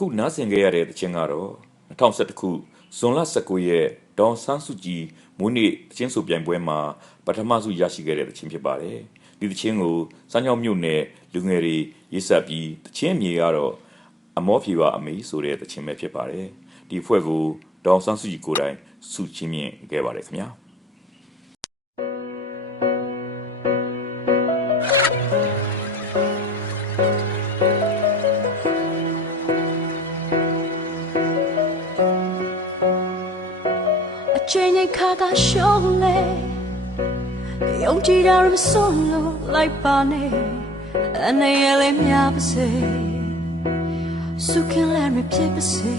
အခုနားဆင်ခဲ့ရတဲ့တခြင်းကတော့2011ခုဇွန်လ19ရက်ဒေါ်ဆန်းစုကြည်မွေးနေ့တခြင်းဆိုပြိုင်ပွဲမှာပထမဆုရရှိခဲ့တဲ့တခြင်းဖြစ်ပါတယ်ဒီတခြင်းကိုစမ်းချောင်းမြို့နယ်လူငယ်တွေရေးဆက်ပြီးတခြင်းအမည်ကတော့အမောဖြေပါအမေဆိုတဲ့တခြင်းပဲဖြစ်ပါတယ်ဒီဖွဲ့ကိုဒေါ်ဆန်းစုကြည်ကိုယ်တိုင်ဆုချင်းမြင့်ခဲ့ပါတယ်ခင်ဗျာKaga shole Yong ji da rim solo like bane Ane yele mya pase Sukin lan mi phit pase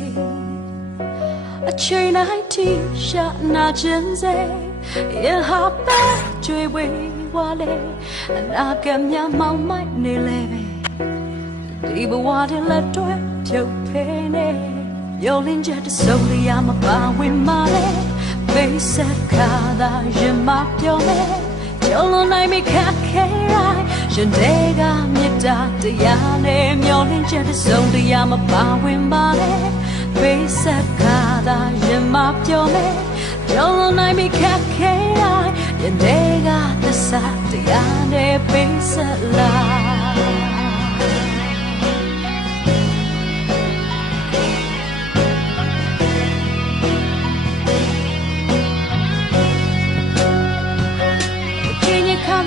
A chain I ti sha na chin se Ye ha pa jwe we wa le Na ka mya mau mai ne le be Di ba wa de la twa phyo phe ne Yo lin jet so li ya ma ba win ma le Face at cada jemapyo me Jolo nai mi kakerai Shandega mita de yane Myolin jet so de yama bawin bale Face at cada jemapyo me Jolo nai mi kakerai Shandega de sa de yane Face at la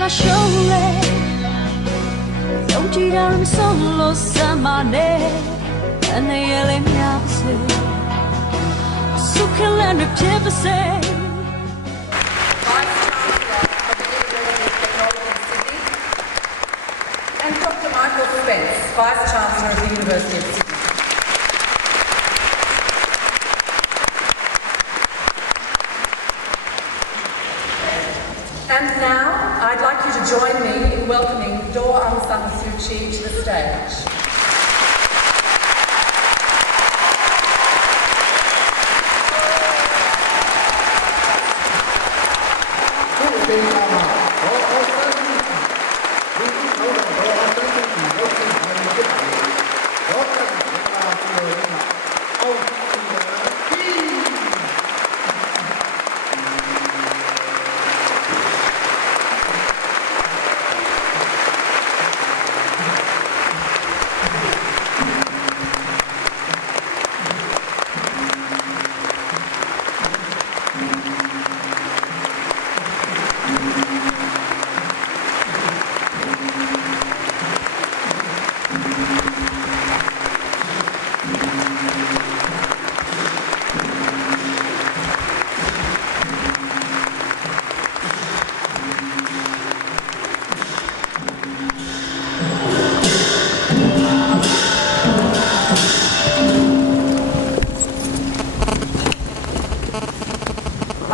Shole Yong ji da rim solo samane Ane yele mya pase Sukin lan mi phit pase Vice Chancellor of the University of Sydney and Dr. Michael Spence, Vice Chancellor of the University of Sydney. And now, I'd like you to join me in welcoming Daw Aung Suu Kyi to the stage.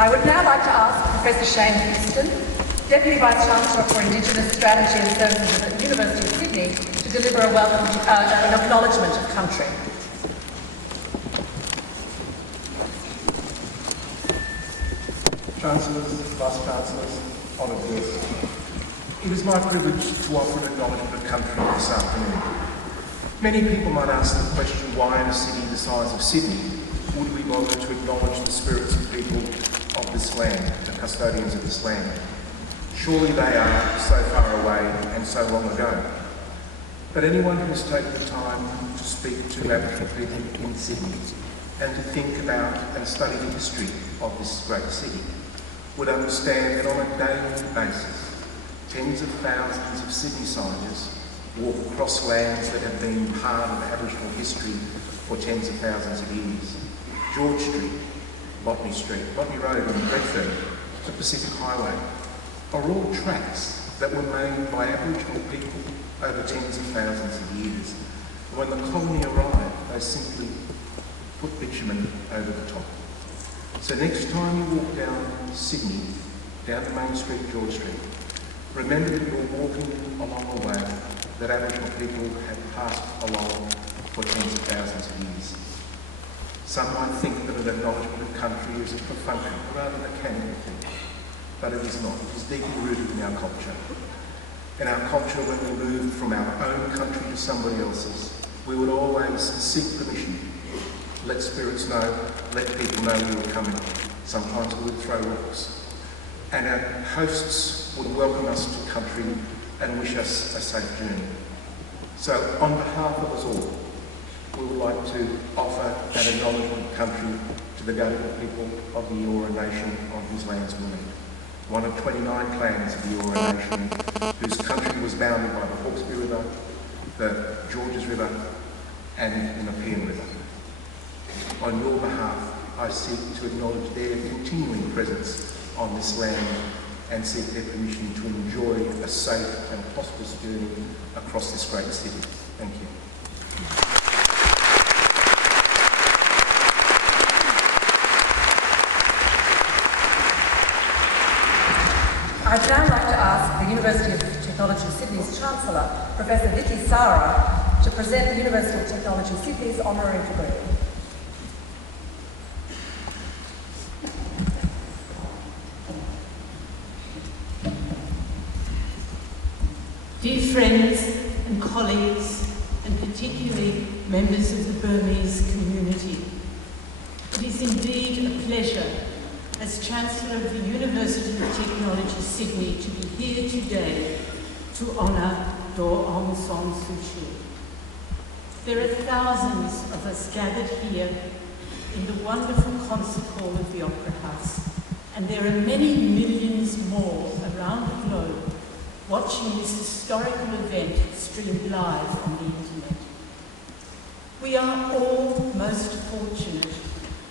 I would now like to ask Professor Shane Houston, Deputy Vice Chancellor for Indigenous Strategy and Services at the University of Sydney, to deliver an acknowledgement of country. Chancellors, Vice-Chancellors, honoured guests, it is my privilege to offer an acknowledgement of country this afternoon. Many people might ask the question, why in a city the size of Sydney would we bother to acknowledge the spirits of people of this land, the custodians of this land? Surely they are so far away and so long ago. But anyone who's taken the time to speak to Aboriginal people in Sydney and to think about and study the history of this great city would understand that on a daily basis, tens of thousands of Sydneysiders walk across lands that have been part of Aboriginal history for tens of thousands of years. George Street, Botany Road and Redfern, the Pacific Highway, are all tracks that were made by Aboriginal people over tens of thousands of years. When the colony arrived, they simply put bitumen over the top. So next time you walk down Sydney, down to Main Street, George Street, remember that you're walking along a way that Aboriginal people have passed along for tens of thousands of years. Some might think that an acknowledgement of country is a perfunctory, rather mechanical thing, but it is not. It is deeply rooted in our culture. In our culture, when we move from our own country to somebody else's, we would always seek permission, let spirits know, let people know we were coming. Sometimes we would throw rocks. And our hosts would welcome us to country and wish us a safe journey. So on behalf of us all, we would like to offer an acknowledgement of country to the Gadigal people of the Eora Nation on whose lands we live. One of 29 clans of the Eora Nation whose country was bounded by the Hawkesbury River, the Georges River and the Nepean River. On your behalf, I seek to acknowledge their continuing presence on this land and seek their permission to enjoy a safe and prosperous journey across this great city. Thank you. I'd now like to ask the University of Technology Sydney's Chancellor, Professor Vicky Sara, to present the University of Technology Sydney's honorary degree. Dear friends and colleagues, and particularly members of the Burmese community, it is indeed a pleasure as Chancellor of the University of Technology Sydney to be here today to honour Daw Aung Suu Kyi. There are thousands of us gathered here in the wonderful concert hall of the Opera House, and there are many millions more around the globe watching this historical event streamed live on the internet. We are all most fortunate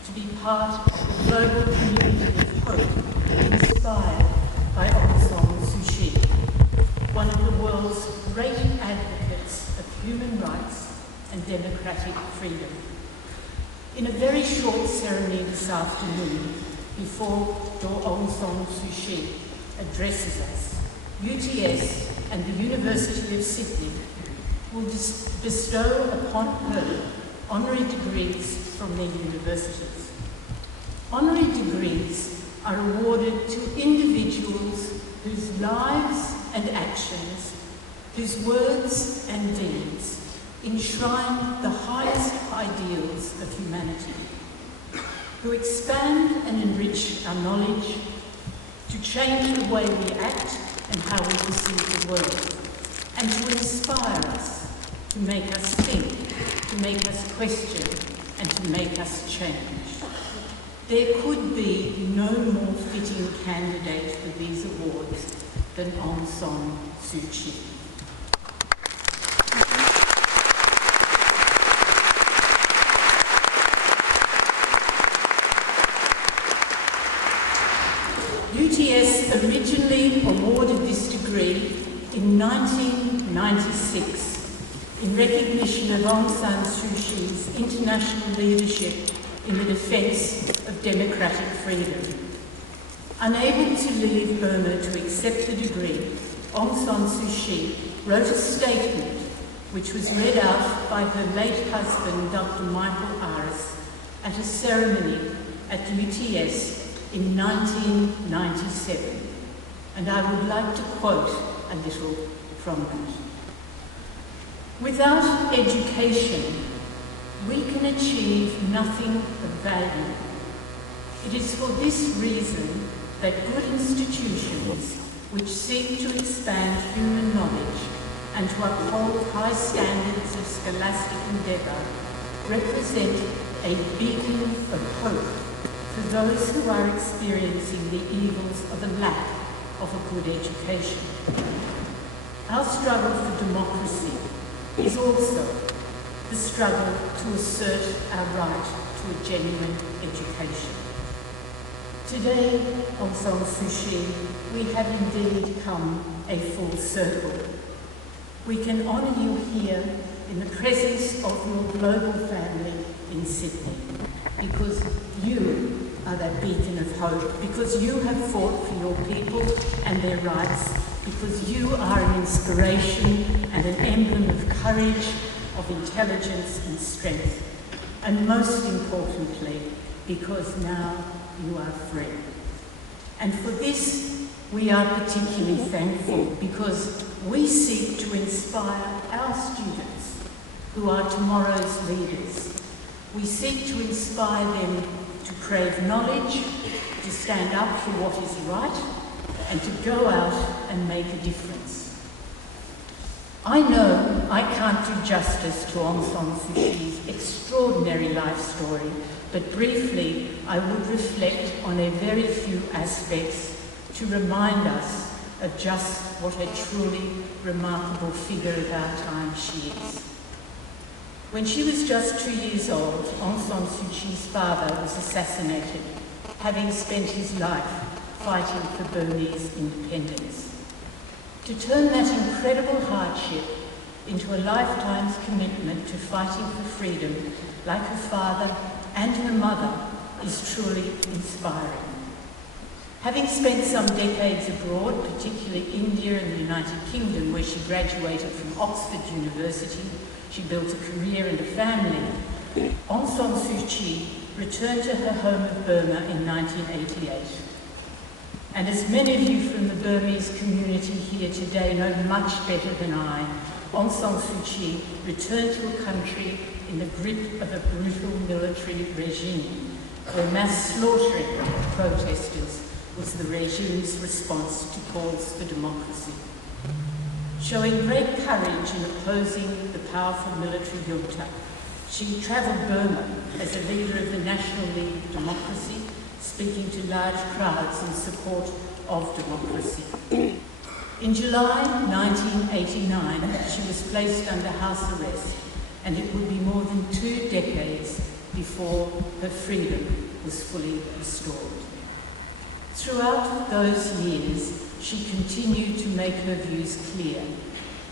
to be part of the global community of hope inspired by Aung San Suu Kyi, one of the world's great advocates of human rights and democratic freedom. In a very short ceremony this afternoon, before Daw Aung San Suu Kyi addresses us, UTS and the University of Sydney will bestow upon her honorary degrees from their universities. Honorary degrees are awarded to individuals whose lives and actions, whose words and deeds enshrine the highest ideals of humanity, who expand and enrich our knowledge, to change the way we act and how we perceive the world, and to inspire us, to make us think, to make us question, and to make us change. There could be no more fitting candidate for these awards than Aung San Suu Kyi. UTS originally awarded this degree in 1996 in recognition of Aung San Suu Kyi's international leadership in the defence of democratic freedom. Unable to leave Burma to accept the degree, Aung San Suu Kyi wrote a statement which was read out by her late husband, Dr. Michael Aris, at a ceremony at UTS in 1997, and I would like to quote a little from that. Without education, we can achieve nothing of value. It is for this reason that good institutions which seek to expand human knowledge and to uphold high standards of scholastic endeavour represent a beacon of hope for those who are experiencing the evils of a lack of a good education. Our struggle for democracy is also the struggle to assert our right to a genuine education. Today, Aung San Suu Kyi, we have indeed come a full circle. We can honour you here in the presence of your global family in Sydney, because you are that beacon of hope, because you have fought for your people and their rights, because you are an inspiration and an emblem of courage, of intelligence and strength, and most importantly, because now you are free. And for this, we are particularly thankful, because we seek to inspire our students who are tomorrow's leaders. We seek to inspire them to crave knowledge, to stand up for what is right, and to go out and make a difference. I know I can't do justice to Aung San Suu Kyi's extraordinary life story, but briefly I would reflect on a very few aspects to remind us of just what a truly remarkable figure of our time she is. When she was just 2 years old, Aung San Suu Kyi's father was assassinated, having spent his life fighting for Burmese independence. To turn that incredible hardship into a lifetime's commitment to fighting for freedom, like her father and her mother, is truly inspiring. Having spent some decades abroad, particularly India and the United Kingdom, where she graduated from Oxford University, she built a career and a family, Aung San Suu Kyi returned to her home of Burma in 1988. And as many of you from the Burmese community here today know much better than I, Aung San Suu Kyi returned to a country in the grip of a brutal military regime, where mass slaughtering of protesters was the regime's response to calls for democracy. Showing great courage in opposing the powerful military junta, she travelled Burma as a leader of the National League of Democracy, speaking to large crowds in support of democracy. In July 1989, she was placed under house arrest, and it would be more than 2 decades before her freedom was fully restored. Throughout those years, she continued to make her views clear,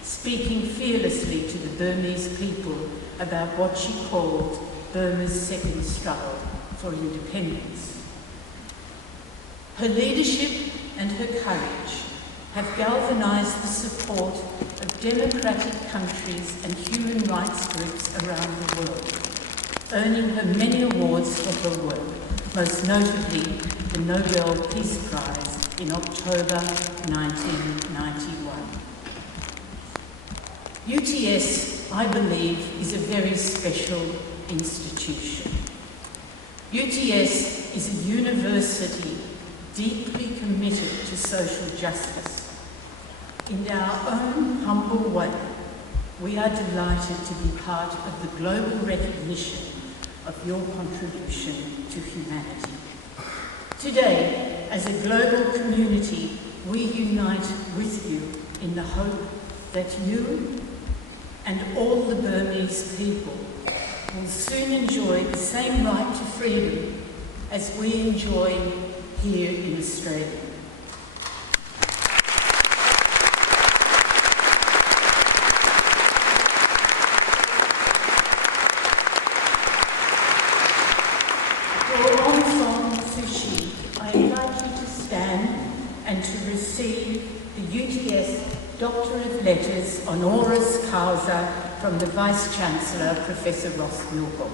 speaking fearlessly to the Burmese people about what she called Burma's second struggle for independence. Her leadership and her courage have galvanised the support of democratic countries and human rights groups around the world, earning her many awards for her work, most notably the Nobel Peace Prize in October 1991. UTS, I believe, is a very special institution. UTS is a university deeply committed to social justice. In our own humble way, we are delighted to be part of the global recognition of your contribution to humanity. Today, as a global community, we unite with you in the hope that you and all the Burmese people will soon enjoy the same right to freedom as we enjoy here in Australia. For Aung San Suu Kyi, I invite you to stand and to receive the UTS Doctor of Letters Honoris Causa from the Vice-Chancellor, Professor Ross Milgrom.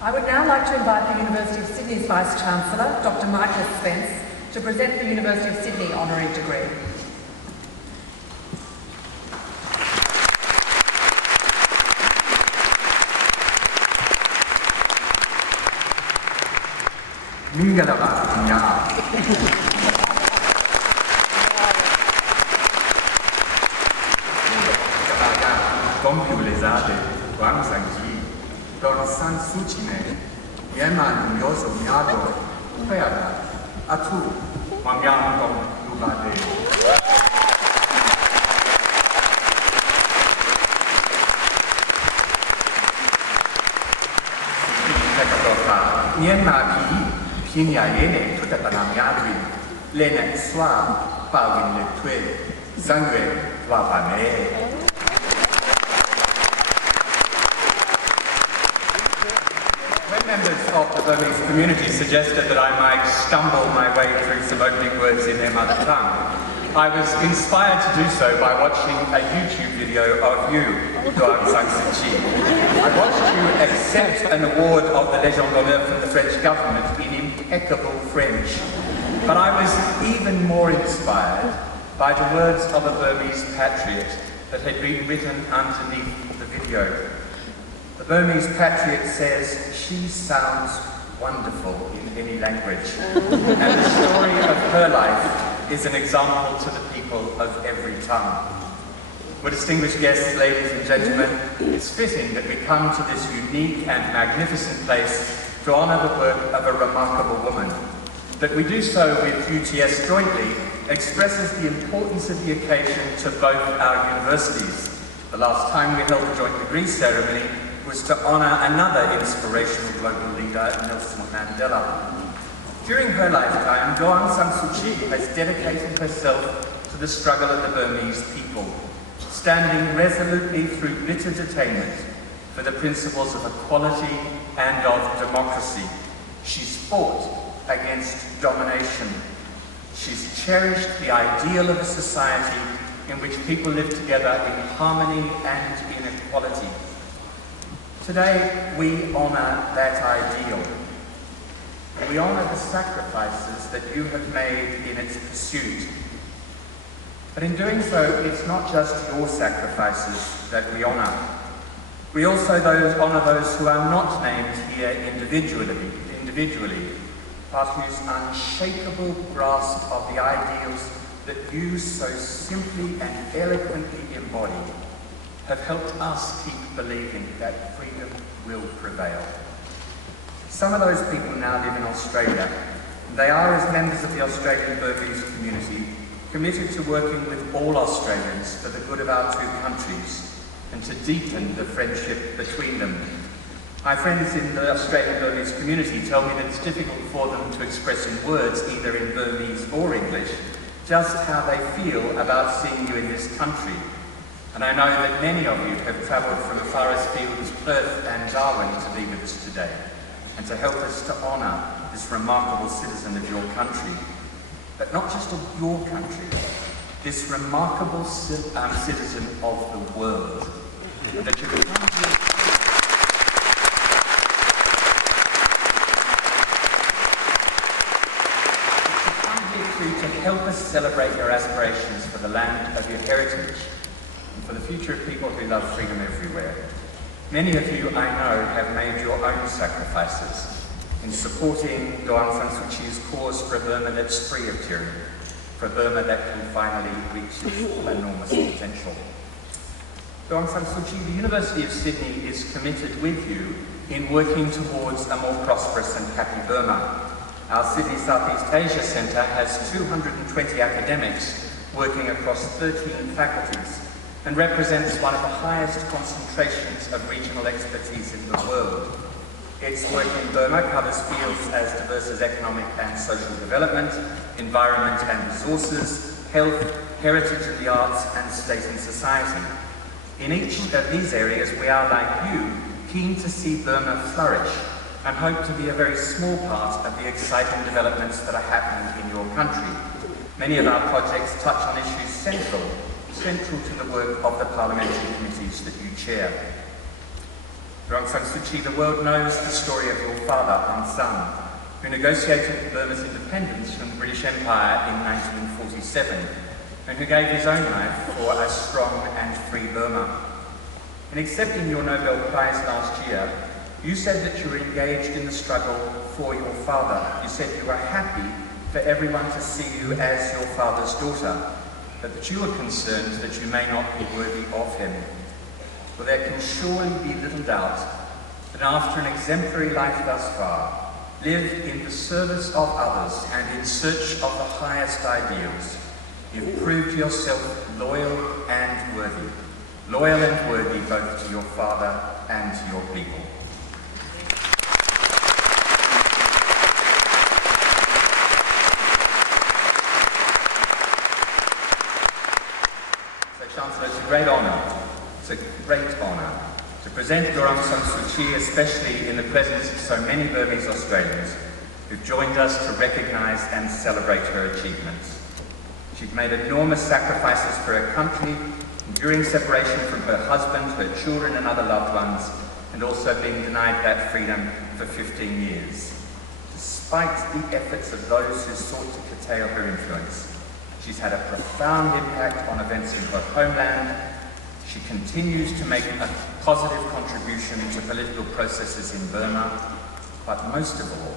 I would now like to invite the University of Sydney's Vice-Chancellor, Dr. Michael Spence, to present the University of Sydney Honorary Degree. Daw Aung နဲ့မြန်မာလူမျိုးစုများတော့ဖွဲ့ရတာအထူးမများကောင်းလူပါတယ် မှာမြန်မာပြည်ပညာရေးနဲ့ထုတ်သက်တာများတွင်လက်နဲ့စွာပါဝင်လက်ထွေးဇံွယ်သွားပါမယ် When members of the Burmese community suggested that I might stumble my way through some opening words in their mother tongue, I was inspired to do so by watching a YouTube video of you, Daw Aung I watched you accept an award of the Légion d'honneur from the French government in impeccable French. But I was even more inspired by the words of a Burmese patriot that had been written underneath the video. The Burmese patriot says, "She sounds wonderful in any language." And the story of her life is an example to the people of every tongue. Well, distinguished guests, ladies and gentlemen, it's fitting that we come to this unique and magnificent place to honour the work of a remarkable woman. That we do so with UTS jointly expresses the importance of the occasion to both our universities. The last time we held a joint degree ceremony was to honour another inspirational global leader, Nelson Mandela. During her lifetime, Daw Aung Suu Kyi has dedicated herself to the struggle of the Burmese people, standing resolutely through bitter detainment for the principles of equality and of democracy. She's fought against domination. She's cherished the ideal of a society in which people live together in harmony and in equality. Today, we honour that ideal. We honour the sacrifices that you have made in its pursuit. But in doing so, it's not just your sacrifices that we honour. We also honour those who are not named here individually, but whose unshakable grasp of the ideals that you so simply and eloquently embody have helped us keep believing that freedom will prevail. Some of those people now live in Australia. They are, as members of the Australian Burmese community, committed to working with all Australians for the good of our two countries and to deepen the friendship between them. My friends in the Australian Burmese community tell me that it's difficult for them to express in words, either in Burmese or English, just how they feel about seeing you in this country. And I know that many of you have travelled from as far as field as Perth and Darwin to be with us today, and to help us to honour this remarkable citizen of your country. But not just of your country, this remarkable citizen of the world. And that you come here to help us celebrate your aspirations for the land of your heritage and for the future of people who love freedom everywhere. Many of you, I know, have made your own sacrifices in supporting Daw Aung Suu Kyi's cause for a Burma that's free of tyranny, for a Burma that can finally reach its enormous potential. Daw Aung Suu Kyi, the University of Sydney is committed with you in working towards a more prosperous and happy Burma. Our Sydney Southeast Asia Centre has 220 academics working across 13 faculties and represents one of the highest concentrations of regional expertise in the world. Its work in Burma covers fields as diverse as economic and social development, environment and resources, health, heritage and the arts, and state and society. In each of these areas, we are, like you, keen to see Burma flourish and hope to be a very small part of the exciting developments that are happening in your country. Many of our projects touch on issues central to the work of the parliamentary committees that you chair. Daw Aung Suu Kyi, the world knows the story of your father, Aung San, who negotiated Burma's independence from the British Empire in 1947, and who gave his own life for a strong and free Burma. In accepting your Nobel Prize last year, you said that you were engaged in the struggle for your father. You said you were happy for everyone to see you as your father's daughter, but that you were concerned that you may not be worthy of him. Well, there can surely be little doubt that after an exemplary life thus far, lived in the service of others and in search of the highest ideals, you've proved yourself loyal and worthy both to your father and to your people. great honour, it's a great honour to present Daw Aung Kyi, especially in the presence of so many Burmese Australians who've joined us to recognise and celebrate her achievements. She'd made enormous sacrifices for her country, enduring separation from her husband, her children and other loved ones, and also being denied that freedom for 15 years. Despite the efforts of those who sought to curtail her influence, she's had a profound impact on events in her homeland. She continues to make a positive contribution to political processes in Burma, but most of all,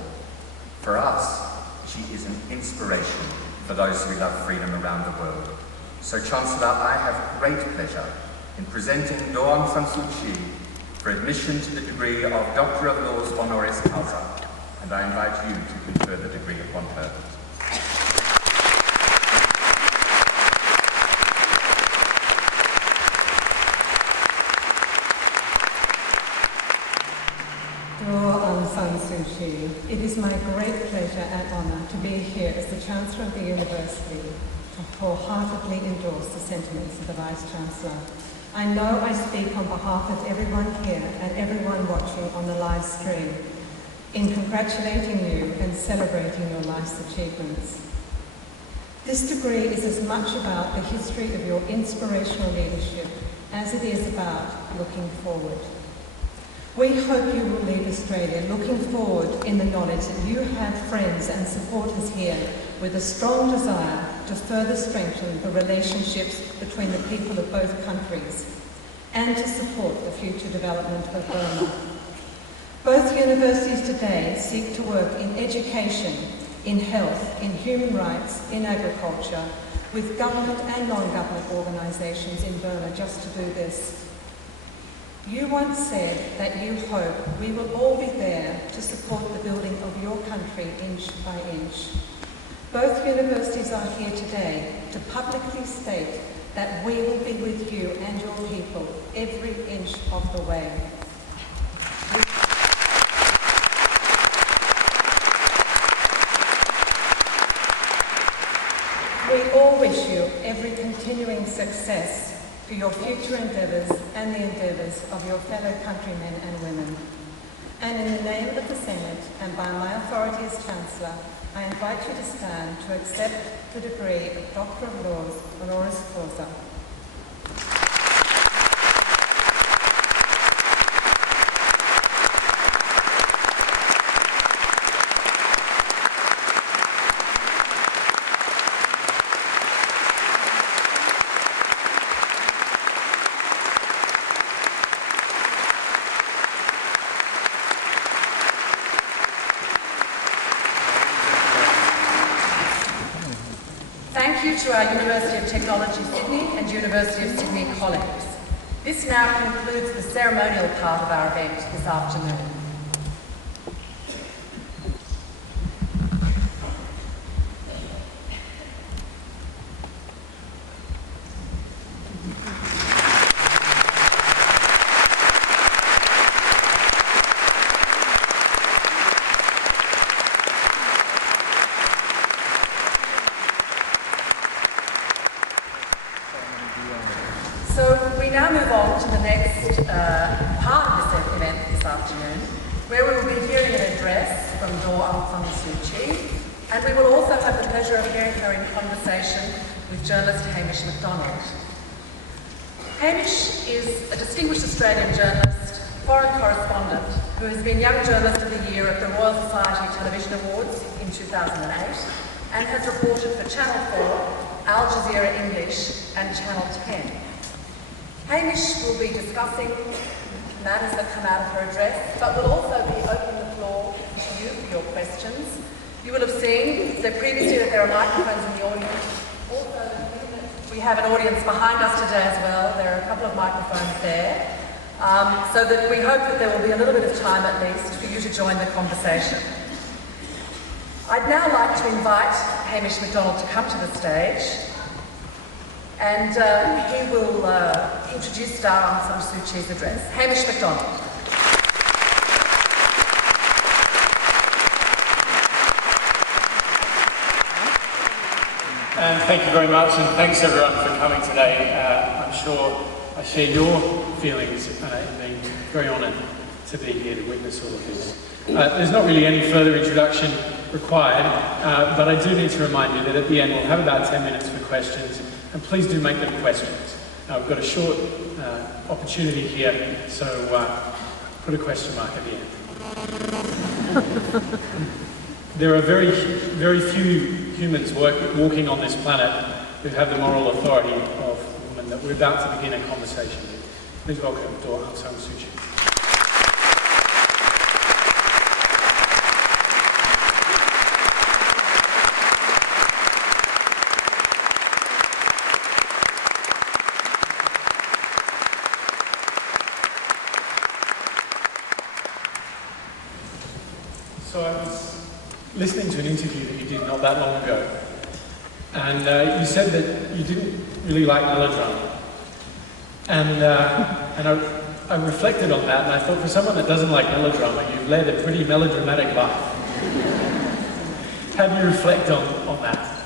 for us, she is an inspiration for those who love freedom around the world. So, Chancellor, I have great pleasure in presenting Daw Aung Kyi for admission to the degree of Doctor of Laws Honoris Causa, and I invite you to confer the degree upon her. Daw Aung Suu Kyi, it is my great pleasure and honour to be here as the Chancellor of the University to wholeheartedly endorse the sentiments of the Vice-Chancellor. I know I speak on behalf of everyone here and everyone watching on the live stream in congratulating you and celebrating your life's achievements. This degree is as much about the history of your inspirational leadership as it is about looking forward. We hope you will leave Australia looking forward in the knowledge that you have friends and supporters here with a strong desire to further strengthen the relationships between the people of both countries and to support the future development of Burma. Both universities today seek to work in education, in health, in human rights, in agriculture, with government and non-government organisations in Burma just to do this. You once said that you hope we will all be there to support the building of your country inch by inch. Both universities are here today to publicly state that we will be with you and your people every inch of the way. We all wish you every continuing success for your future endeavours and the endeavours of your fellow countrymen and women. And in the name of the Senate and by my authority as Chancellor, I invite you to stand to accept the degree of Doctor of Laws Honoris Causa. Thank you to our University of Technology Sydney and University of Sydney colleagues. This now concludes the ceremonial part of our event this afternoon. So we now move on to the next part of this event this afternoon, where we will be hearing an address from Daw Aung Kyi, and we will also have the pleasure of hearing her in conversation with journalist Hamish MacDonald. Hamish is a distinguished Australian journalist, foreign correspondent, who has been Young Journalist of the Year at the Royal Society Television Awards in 2008, and has reported for Channel 4, Al Jazeera English, and Channel 10. Hamish will be discussing matters that come out of her address, but will also be opening the floor to you for your questions. You will have seen that previously that there are microphones in the audience. Also, we have an audience behind us today as well. There are a couple of microphones there. So that we hope that there will be a little bit of time at least for you to join the conversation. I'd now like to invite Hamish MacDonald to come to the stage, and he will introduce Daw Aung Kyi's address. Hamish MacDonald. And thank you very much, and thanks everyone for coming today. I'm sure I share your feelings in being very honoured to be here to witness all of this. There's not really any further introduction required, but I do need to remind you that at the end we'll have about 10 minutes for questions, and please do make them questions. We've got a short opportunity here, so put a question mark at the end. There are very few humans walking on this planet who have the moral authority of the woman that we're about to begin a conversation with. Please welcome Daw Aung Suu Kyi. So I was listening to an interview that you did not that long ago, and you said that you didn't really like melodrama. And I reflected on that, and I thought, for someone that doesn't like melodrama, you've led a pretty melodramatic life. How do you reflect on that?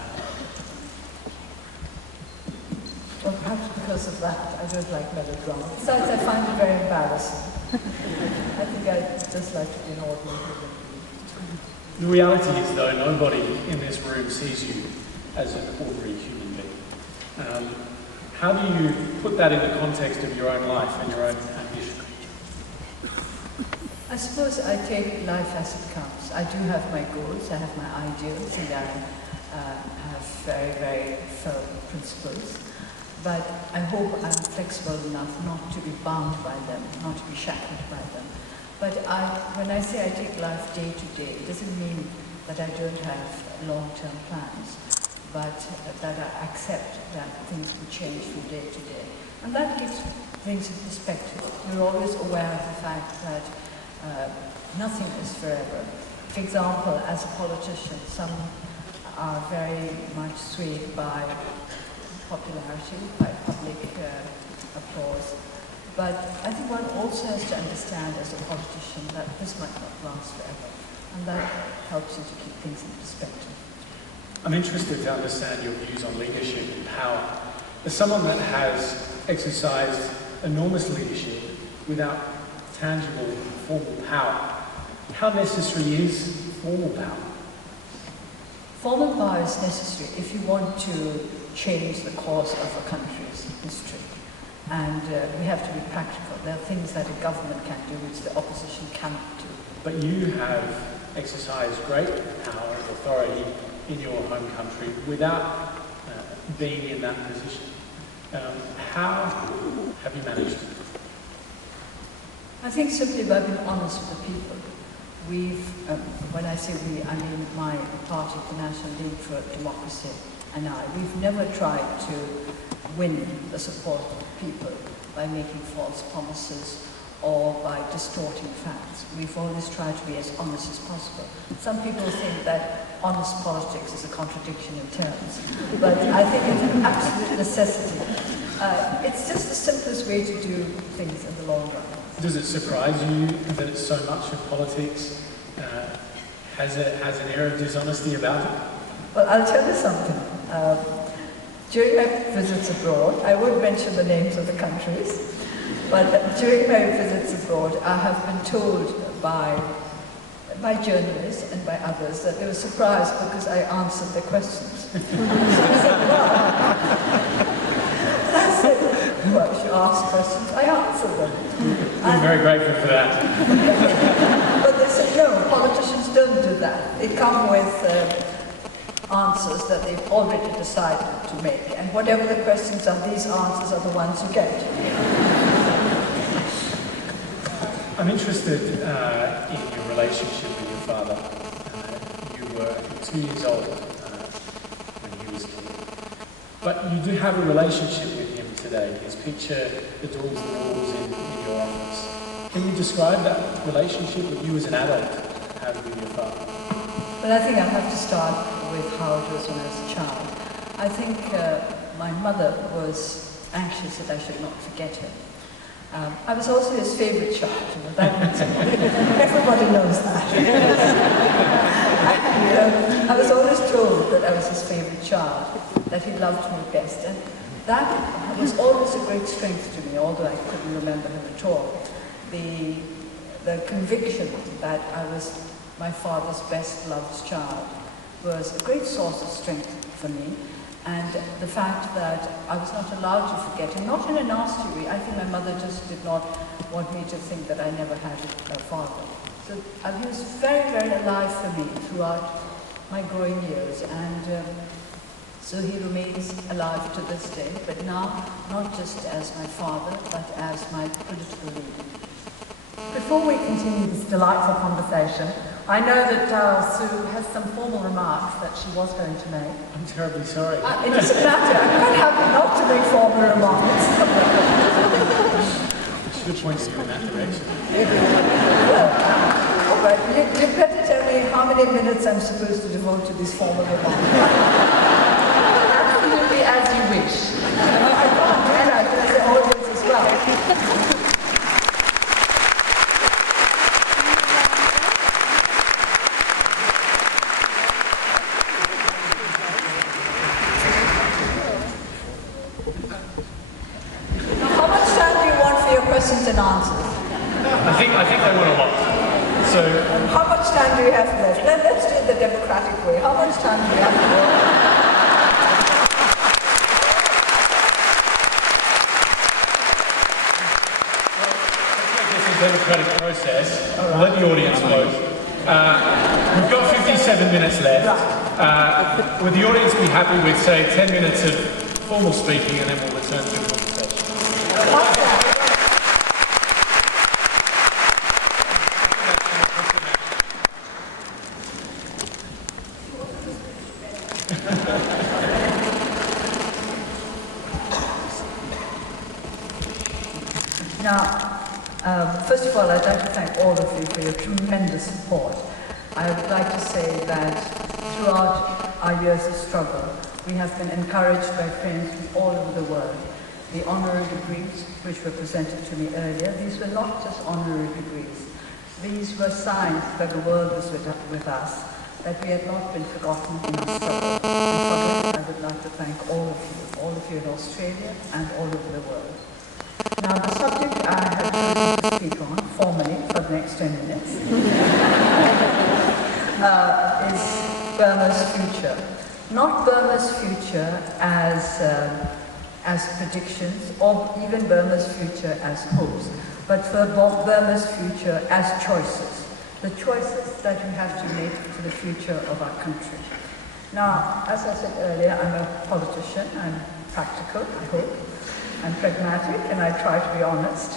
Well, perhaps because of that, I don't like melodrama. Besides, I find it very embarrassing. I think I'd just like to be an ordinary human being. The reality is, though, nobody in this room sees you as an ordinary human being. How do you put that in the context of your own life and your own ambition? I suppose I take life as it comes. I do have my goals, I have my ideals, and I have very, very firm principles. But I hope I'm flexible enough not to be bound by them, not to be shackled by them. But when I say I take life day to day, it doesn't mean that I don't have long-term plans, but that I accept that things will change from day to day. And that brings in perspective. We're always aware of the fact that nothing is forever. For example, as a politician, some are very much swayed by popularity, by public applause. But I think one also has to understand as a politician that this might not last forever, and that helps you to keep things in perspective. I'm interested to understand your views on leadership and power. As someone that has exercised enormous leadership without tangible formal power, how necessary is formal power? Formal power is necessary if you want to change the course of a country's history. And we have to be practical. There are things that a government can do which the opposition cannot do. But you have exercised great power and authority in your home country without being in that position. How have you managed it? I think simply by being honest with the people. When I say we, I mean my party, the National League for Democracy, and we've never tried to win the support of people by making false promises or by distorting facts. We've always tried to be as honest as possible. Some people think that honest politics is a contradiction in terms, but I think it's an absolute necessity. It's just the simplest way to do things in the long run. Does it surprise you that it's so much of politics has an air of dishonesty about it? Well, I'll tell you something. During my visits abroad, I won't mention the names of the countries, but during my visits abroad, I have been told by journalists and by others that they were surprised because I answered their questions. So I said, well, she asked questions, I answered them. I'm very grateful for that. But they said, no, politicians don't do that. They come with answers that they've already decided to make. And whatever the questions are, these answers are the ones you get. I'm interested in your relationship with your father. You were 2 years old when he was killed. But you do have a relationship with him today. His picture adorns the walls in your office. Can you describe that relationship that you as an adult have with your father? Well, I think I have to start with how it was when I was a child. I think my mother was anxious that I should not forget him. I was also his favourite child. Everybody knows that. I was always told that I was his favourite child. child, that he loved me best. And that was always a great strength to me, although I couldn't remember him at all. The conviction that I was my father's best loved child was a great source of strength for me. And the fact that I was not allowed to forget him, not in a nasty way. I think my mother just did not want me to think that I never had a father. So he was very, very alive for me throughout my growing years. And so he remains alive to this day, but now not just as my father, but as my political leader. Before we continue this delightful conversation, I know that Sue has some formal remarks that she was going to make. I'm terribly sorry. It doesn't matter. I'm quite happy not to make formal remarks. She should have pointed you in that direction. All right, you better tell me how many minutes I'm supposed to devote to these formal remarks. Absolutely as you wish. I can't do that as the audience as well. Questions and answers. I think they want a lot. So how much time do you have left? Let's do it the democratic way. How much time do you have left? This is a democratic process. I'll let the audience vote. We've got 57 minutes left. Would the audience be happy with, say, 10 minutes of formal speaking, and then we'll return to the conversation? First of all, I'd like to thank all of you for your tremendous support. I would like to say that throughout our years of struggle, we have been encouraged by friends from all over the world. The honorary degrees, which were presented to me earlier, these were not just honorary degrees. These were signs that the world was with us, that we had not been forgotten in our struggle. And for that, I would like to thank all of you in Australia and all over the world. Now, the subject I have chosen to speak on, formally, for the next 10 minutes, is Burma's future. Not Burma's future as predictions, or even Burma's future as hopes, but for Burma's future as choices. The choices that we have to make for the future of our country. Now, as I said earlier, I'm a politician. I'm practical, I hope. I'm pragmatic, and I try to be honest.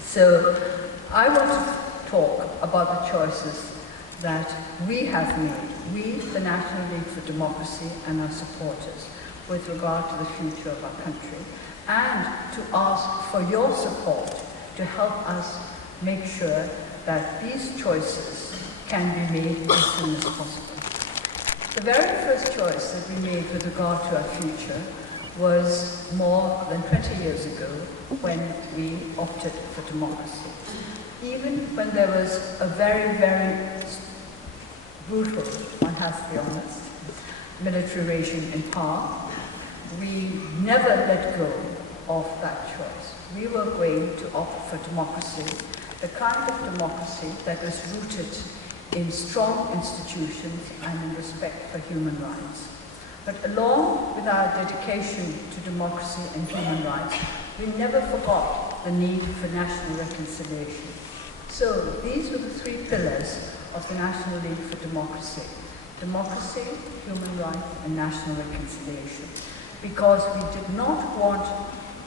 So I want to talk about the choices that we have made, we, the National League for Democracy and our supporters, with regard to the future of our country, and to ask for your support to help us make sure that these choices can be made as soon as possible. The very first choice that we made with regard to our future was more than 20 years ago when we opted for democracy. Even when there was a very, very brutal, one has to be honest, military regime in power, we never let go of that choice. We were going to opt for democracy, the kind of democracy that was rooted in strong institutions and in respect for human rights. But along with our dedication to democracy and human rights, we never forgot the need for national reconciliation. So these were the three pillars of the National League for Democracy: democracy, human rights, and national reconciliation. Because we did not want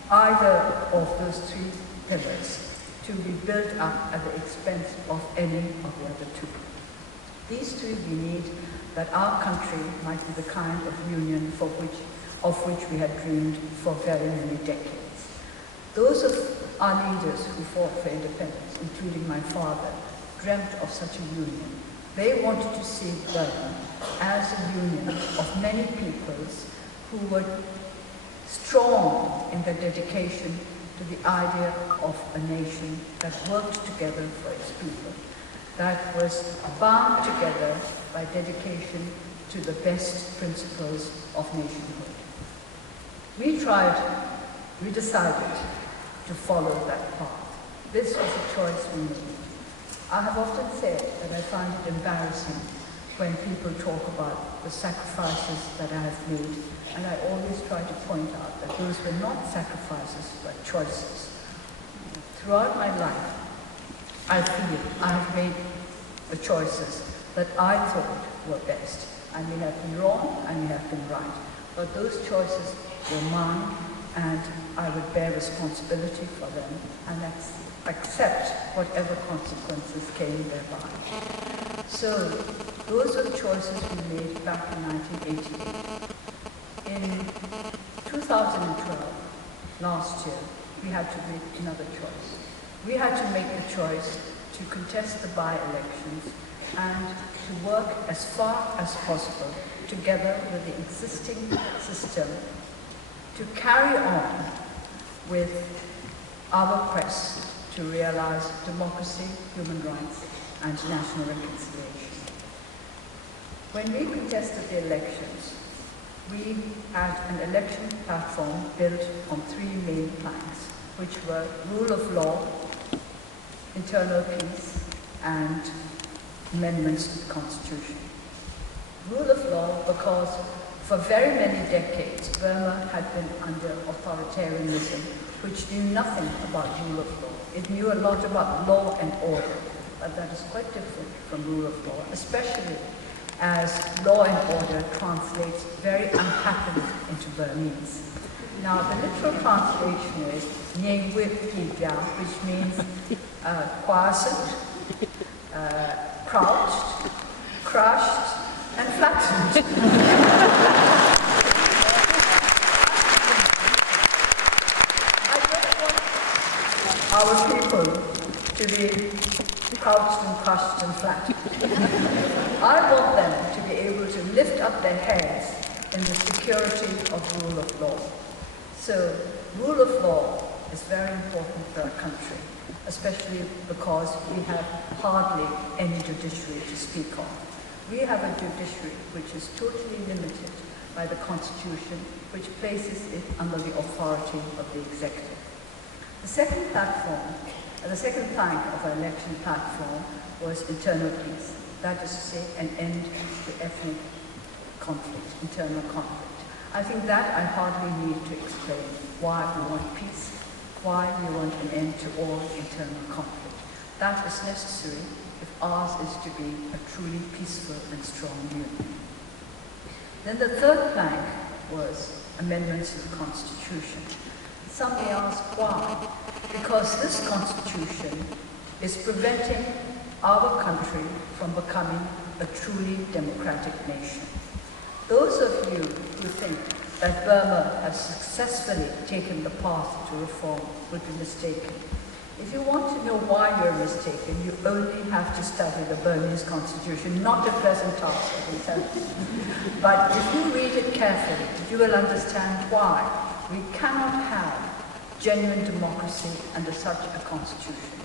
either of those three pillars to be built up at the expense of any of the other two. These three we need that our country might be the kind of union of which we had dreamed for very many decades. Those of our leaders who fought for independence, including my father, dreamt of such a union. They wanted to see Burma as a union of many peoples who were strong in their dedication to the idea of a nation that worked together for its people, that was bound together by dedication to the best principles of nationhood. We decided to follow that path. This was a choice we made. I have often said that I find it embarrassing when people talk about the sacrifices that I have made, and I always try to point out that those were not sacrifices, but choices. Throughout my life, I feel I have made the choices that I thought were best. I may have been wrong, I may have been right, but those choices were mine, and I would bear responsibility for them, and accept whatever consequences came thereby. So, those were the choices we made back in 1988. In 2012, last year, we had to make another choice. We had to make the choice to contest the by-elections and to work as far as possible together with the existing system to carry on with our quest to realize democracy, human rights, and national reconciliation. When we contested the elections, we had an election platform built on three main planks, which were rule of law, internal peace, and amendments to the Constitution. Rule of law because for very many decades, Burma had been under authoritarianism, which knew nothing about rule of law. It knew a lot about law and order, but that is quite different from rule of law, especially as law and order translates very unhappily into Burmese. Now, the literal translation is Nye Wip Pi Bia, which means quiescent, crouched, crushed, and flattened. I don't want our people to be crouched and crushed and flattened. I want them to be able to lift up their heads in the security of rule of law. So, rule of law is very important for our country, especially because we have hardly any judiciary to speak of. We have a judiciary which is totally limited by the Constitution, which places it under the authority of the executive. The second plank of our election platform was internal peace. That is to say, an end to ethnic conflict, internal conflict. I think that I hardly need to explain why we want peace, why we want an end to all internal conflict. That is necessary if ours is to be a truly peaceful and strong union. Then the third plank was amendments to the Constitution. Some may ask why? Because this Constitution is preventing our country from becoming a truly democratic nation. Those of you who think that Burma has successfully taken the path to reform would be mistaken. If you want to know why you're mistaken, you only have to study the Burmese Constitution, not a pleasant task, I can tell you. But if you read it carefully, you will understand why we cannot have genuine democracy under such a constitution.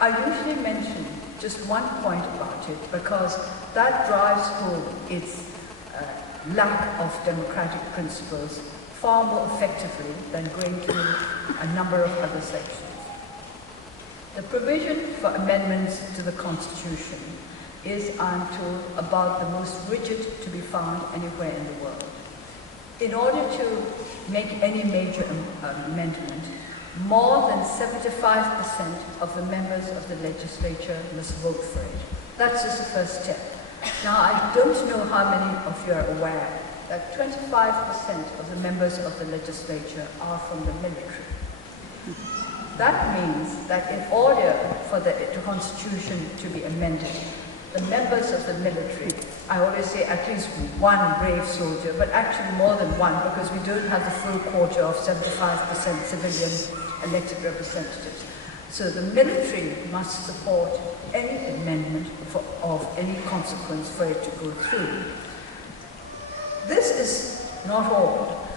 I usually mention just one point about it because that drives home its lack of democratic principles far more effectively than going through a number of other sections. The provision for amendments to the Constitution is, I'm told, about the most rigid to be found anywhere in the world. In order to make any major amendment, more than 75% of the members of the legislature must vote for it. That's just the first step. Now, I don't know how many of you are aware that 25% of the members of the legislature are from the military. That means that in order for the Constitution to be amended, the members of the military, I always say at least one brave soldier, but actually more than one because we don't have the full quota of 75% civilian elected representatives. So the military must support any amendment of any consequence for it to go through. This is not all.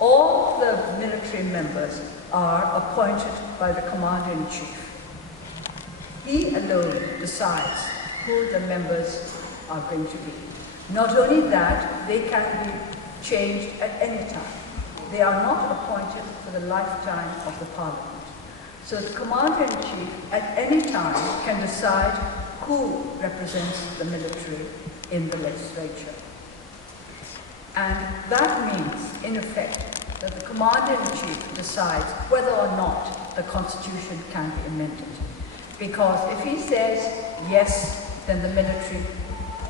All the military members are appointed by the Commander-in-Chief. He alone decides who the members are going to be. Not only that, they can be changed at any time. They are not appointed for the lifetime of the Parliament. So the Commander-in-Chief at any time can decide who represents the military in the legislature. And that means, in effect, that the Commander-in-Chief decides whether or not the Constitution can be amended. Because if he says yes, then the military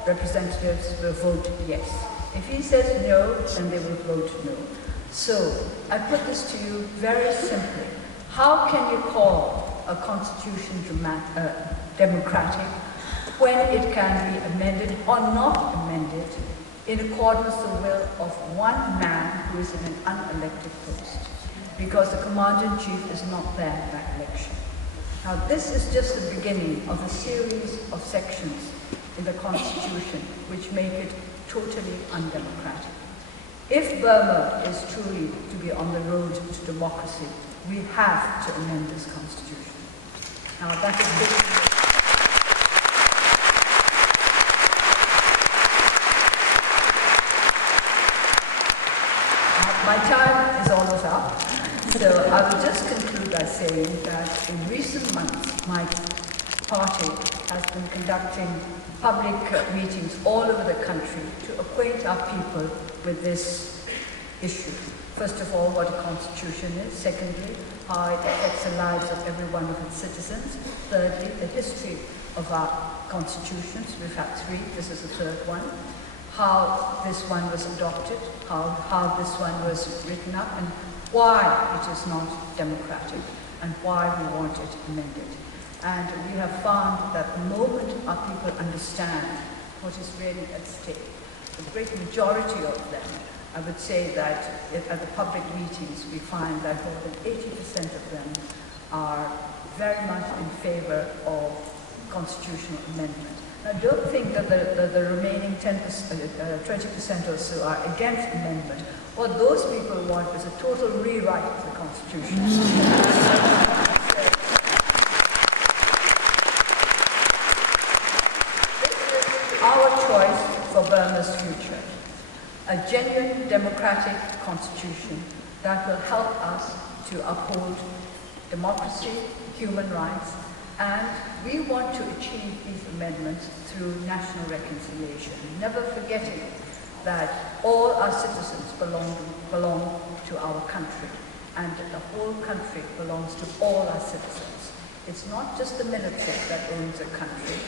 representatives will vote yes. If he says no, then they will vote no. So, I put this to you very simply. How can you call a constitution democratic when it can be amended or not amended in accordance with the will of one man who is in an unelected post? Because the Commander-in-Chief is not there by election. Now, this is just the beginning of a series of sections in the Constitution which make it totally undemocratic. If Burma is truly to be on the road to democracy, we have to amend this Constitution. Now, that is basically... My time is almost up, so I will just conclude by saying that in recent months, my party has been conducting public meetings all over the country to acquaint our people with this issue. First of all, what a constitution is. Secondly, how it affects the lives of every one of its citizens. Thirdly, the history of our constitutions. We've had 3, this is the 3rd one. How this one was adopted, how this one was written up, and why it is not democratic, and why we want it amended. And we have found that the moment our people understand what is really at stake, the great majority of them, I would say that at the public meetings we find that more than 80% of them are very much in favor of constitutional amendment. Now, don't think that the remaining 20% or so are against amendment. What those people want is a total rewrite of the Constitution. Our choice for Burma's future, a genuine democratic constitution that will help us to uphold democracy, human rights, and we want to achieve these amendments through national reconciliation, never forgetting that all our citizens belong to our country, and the whole country belongs to all our citizens. It's not just the military that owns a country,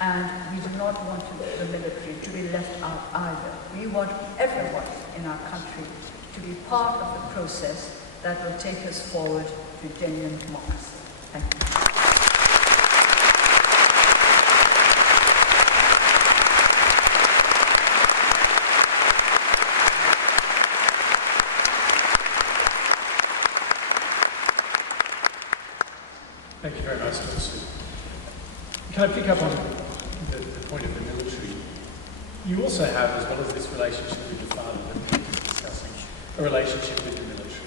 and we do not want the military to be left out either. We want everyone in our country to be part of the process that will take us forward to genuine democracy. Thank you. Thank you very much, Dr. Suu. Can I pick up on the point of the military? You also have, as well as this relationship with your father that Nick is discussing, a relationship with the military.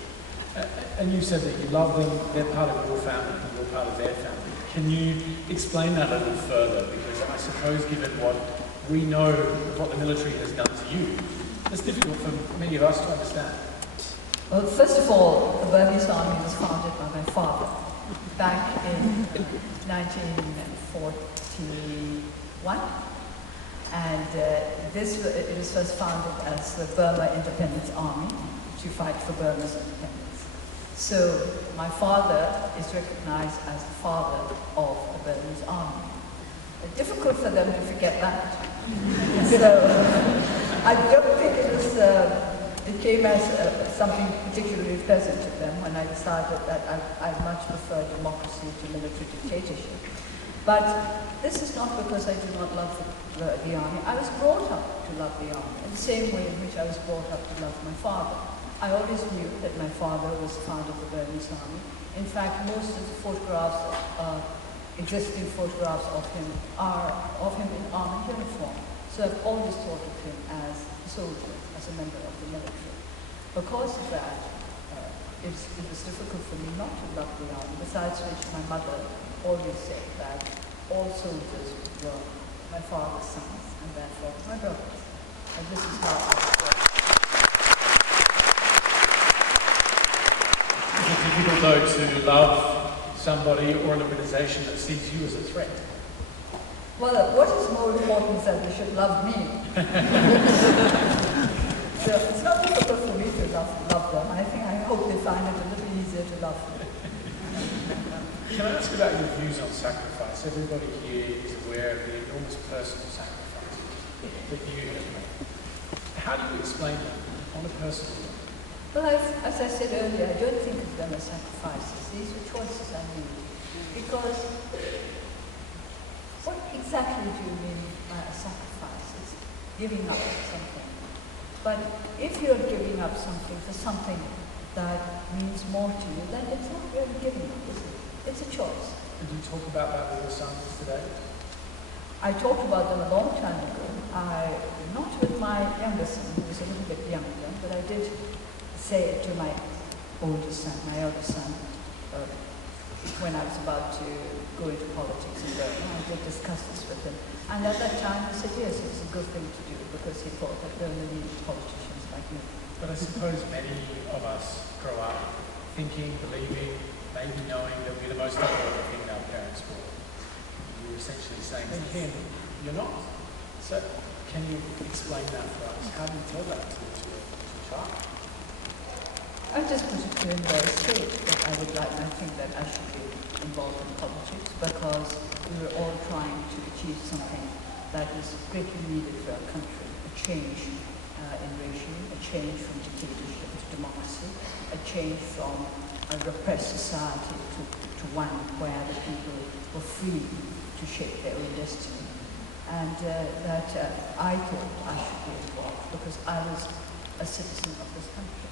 And you said that you love them, they're part of your family, and you're part of their family. Can you explain that a little further? Because I suppose given what we know of what the military has done to you, it's difficult for many of us to understand. Well, first of all, the Burmese army was founded by my father back in 1941, and it was first founded as the Burma Independence Army to fight for Burma's independence. So my father is recognized as the father of the Burmese army. It's difficult for them to forget that. So I don't think it came as something particularly pleasant to them when I decided that I much prefer democracy to military dictatorship. But this is not because I do not love the army. I was brought up to love the army in the same way in which I was brought up to love my father. I always knew that my father was fond of the Burmese army. In fact, most of the photographs, existing photographs of him are of him in army uniform. So I've always thought of him as a soldier, as a member of the military. Because of that, it was difficult for me not to love the army, besides which my mother always said that all soldiers were my father's sons, and therefore my brothers. And this is how it works. Is it difficult, though, to love somebody or an organisation that sees you as a threat? Well, what is more important is that they should love me. So it's not difficult for me to love them. I hope they find it a little easier to love me. Can I ask about your views on sacrifice? Everybody here is aware of the enormous personal sacrifices that you have made. How do you explain that on a personal level? Well, as I said earlier, I don't think of them as sacrifices. These are choices I made. Because what exactly do you mean by a sacrifice? It's giving up something. But if you're giving up something for something that means more to you, then it's not really giving up, is it? It's a choice. Did you talk about that with your sons today? I talked about them a long time ago. Not with my younger son, who was a little bit younger, but I did say it to my oldest son, my eldest son, when I was about to go into politics in Burma. I did discuss this with him. And at that time he said, yes, it was a good thing to do because he thought that Burma needed politicians like me. But I suppose many of us grow up thinking, believing, maybe knowing that we're the most important thing our parents were. You're essentially saying to him, you're not. So can you explain that for us? How do you tell that to a child? I just put it to him very straight that I think that I should be involved in politics because we were all trying to achieve something that is greatly needed for our country, a change in regime, a change from dictatorship to democracy, a change from a repressed society to one where the people were free to shape their own destiny. And that I thought I should be involved because I was a citizen of this country.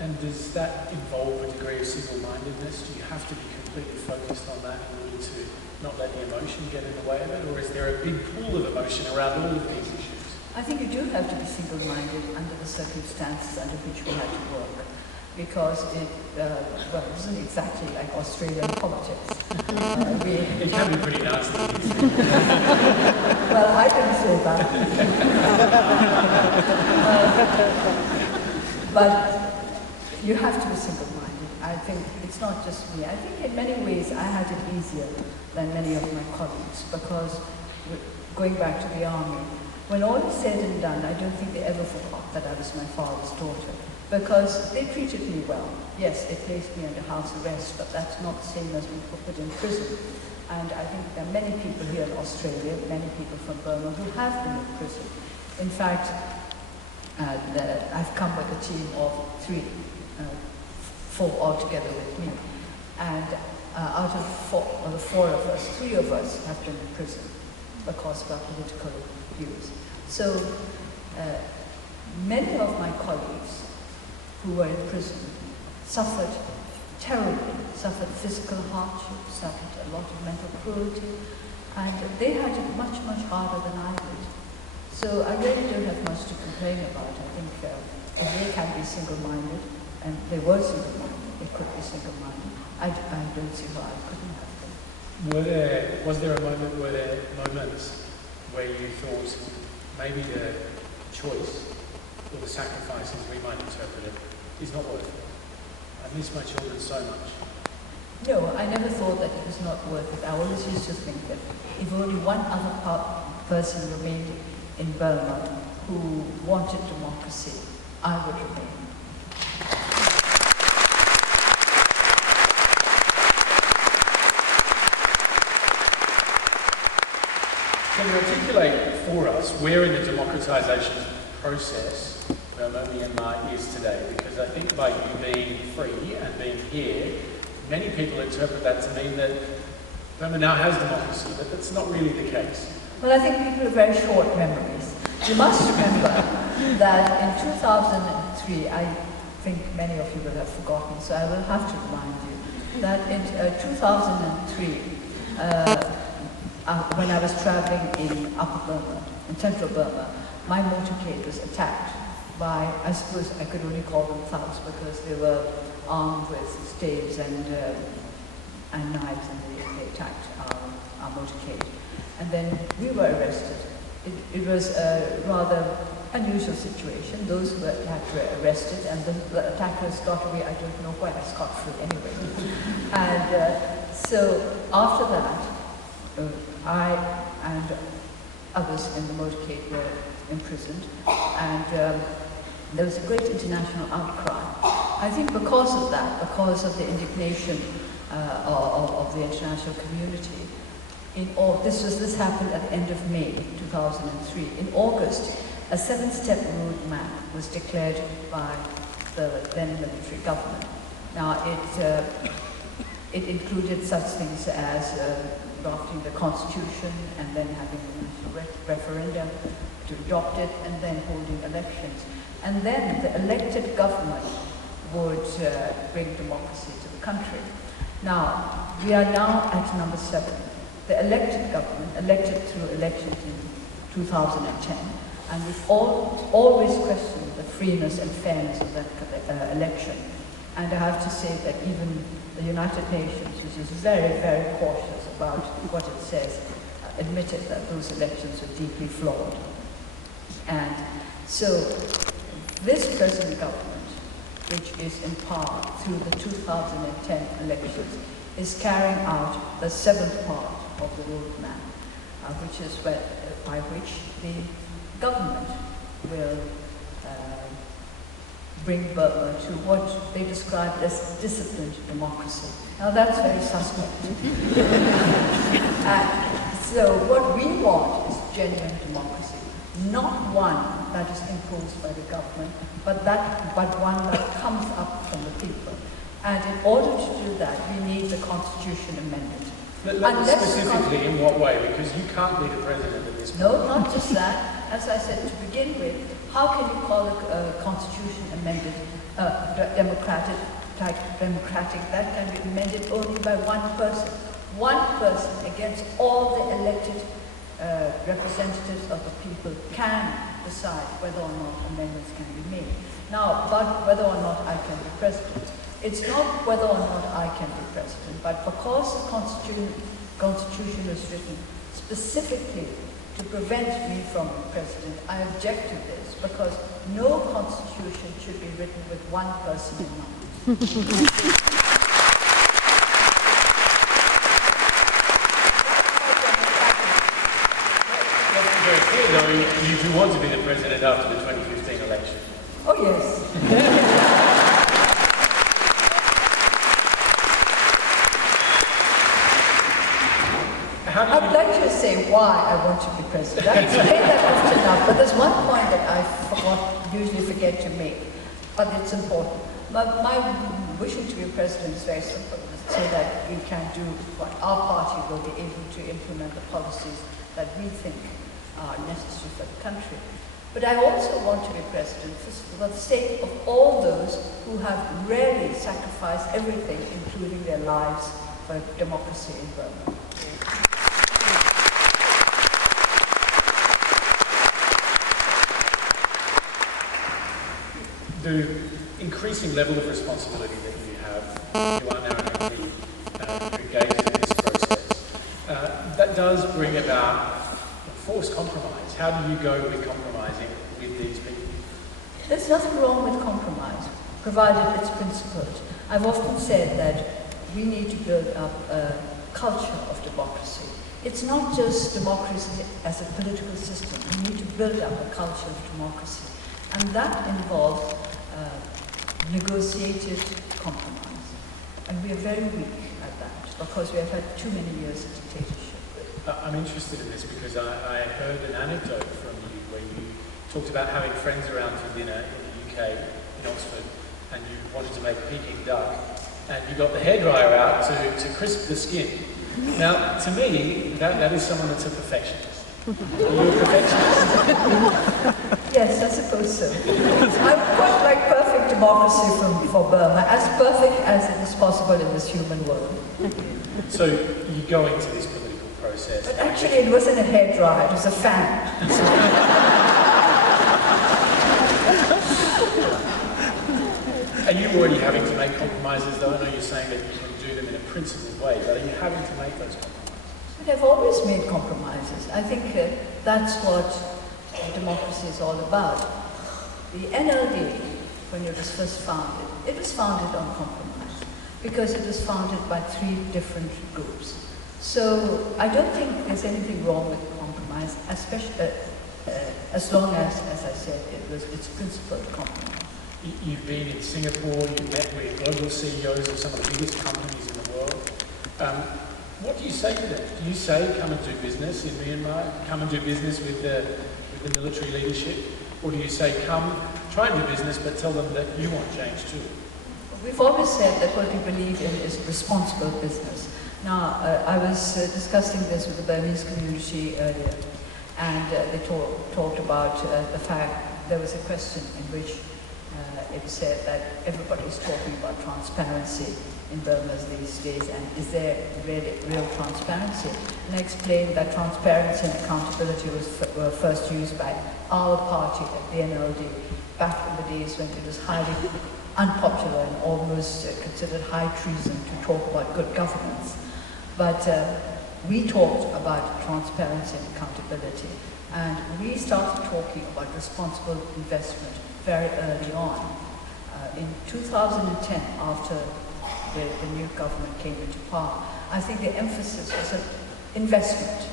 And does that involve a degree of single-mindedness? Do you have to be completely focused on that in order to not let the emotion get in the way of it? Or is there a big pool of emotion around all of these issues? I think you do have to be single-minded under the circumstances under which we had to work. Because it isn't exactly like Australian politics. It can be pretty nasty. Well, I didn't say that. But you have to be single-minded. I think it's not just me. I think in many ways I had it easier than many of my colleagues because going back to the army, when all is said and done, I don't think they ever forgot that I was my father's daughter because they treated me well. Yes, they placed me under house arrest, but that's not the same as being put in prison. And I think there are many people here in Australia, many people from Burma who have been in prison. In fact, I've come with a team of four altogether with me. And out of the four of us, three of us have been in prison because of our political views. So many of my colleagues who were in prison suffered terribly, suffered physical hardship, suffered a lot of mental cruelty, and they had it much, much harder than I did. So I really don't have much to complain about. I think if they can be single-minded, and they were single-minded, they could be single-minded, I don't see why I couldn't have them. Were there moments where you thought maybe the choice or the sacrifices we might interpret it is not worth it? I miss my children so much. No, I never thought that it was not worth it. I always used to think that if only one other person remained in Burma who wanted democracy, I would remain. Can you articulate for us where in the democratisation process Burma, Myanmar is today? Because I think by you being free and being here, many people interpret that to mean that Burma now has democracy, but that's not really the case. Well, I think people have very short memories. You must remember that in 2003, I think many of you will have forgotten, so I will have to remind you, that in 2003, when I was traveling in Upper Burma, in Central Burma, my motorcade was attacked by, I suppose I could only call them thugs because they were armed with staves and knives, and they attacked our motorcade. and then we were arrested. It was a rather unusual situation. Those who were attacked were arrested, and the attackers got away, I don't know where, scot-free anyway. And so after that, I and others in the motorcade were imprisoned, and there was a great international outcry. I think because of that, because of the indignation of the international community, this happened at the end of May 2003. In August, a 7-step roadmap was declared by the then military government. Now, it included such things as drafting the constitution and then having a national referendum to adopt it and then holding elections. And then the elected government would bring democracy to the country. Now, we are now at number 7. The elected government, elected through elections in 2010, and we've always questioned the freeness and fairness of that election. And I have to say that even the United Nations, which is very, very cautious about what it says, admitted that those elections were deeply flawed. And so this present government, which is in power through the 2010 elections, is carrying out the 7th part of the roadmap, which is by which the government will bring Burma to what they described as disciplined democracy. Now that's very suspect. So what we want is genuine democracy, not one that is imposed by the government, but one that comes up from the people. And in order to do that, we need the constitution amended. Specifically, in what way? Because you can't be the president of this country. No, not just that. As I said, to begin with, how can you call a constitution amended democratic? That can be amended only by one person. One person against all the elected representatives of the people can decide whether or not amendments can be made. Now, but whether or not I can be president. It's not whether or not I can be president, but because the Constitution was written specifically to prevent me from being president, I object to this, because no constitution should be written with one person in mind. Very clear, though, you do want to be the president after the 2015 election. Oh, yes. I would like to say why I want to be president. I've explained that often enough, but there's one point that I usually forget to make, but it's important. My wishing to be president is very simple. It's to say that we can do what our party will be able to implement the policies that we think are necessary for the country. But I also want to be president for the sake of all those who have really sacrificed everything, including their lives, for democracy in Burma. The increasing level of responsibility that you have, you are now actively engaged in this process. That does bring about forced compromise. How do you go with compromising with these people? There's nothing wrong with compromise, provided it's principled. I've often said that we need to build up a culture of democracy. It's not just democracy as a political system. We need to build up a culture of democracy. And that involves negotiated compromise. And we are very weak at that because we have had too many years of dictatorship. I'm interested in this because I heard an anecdote from you where you talked about having friends around for dinner in the UK, in Oxford, and you wanted to make Peking duck, and you got the hairdryer out to crisp the skin. Now, to me, that is someone that's a perfectionist. Are you a perfectionist? Yes, I suppose so. I would quite like perfect democracy for Burma, as perfect as it is possible in this human world. So you go into this political process. But actually it wasn't a hairdryer, it was a fan. Are you already having to make compromises, though? I know you're saying that you can do them in a principled way, but are you having to make those compromises? They've always made compromises. I think that's what democracy is all about. The NLD, when it was first founded, it was founded on compromise because it was founded by 3 different groups. So I don't think there's anything wrong with compromise, especially as long as I said, it's principled compromise. You've been in Singapore, you've met with global CEOs of some of the biggest companies in the world. What do you say to them? Do you say, come and do business in Myanmar, come and do business with the military leadership? Or do you say, come, try and do business, but tell them that you want change too? We've always said that what we believe in is responsible business. Now, I was discussing this with the Burmese community earlier, and they talked about the fact there was a question in which it said that everybody's talking about transparency in Burma these days, and is there really real transparency? And I explained that transparency and accountability were first used by our party at the NLD back in the days when it was highly unpopular and almost considered high treason to talk about good governance. But we talked about transparency and accountability, and we started talking about responsible investment very early on. In 2010, after the new government came into power, I think the emphasis was on investment.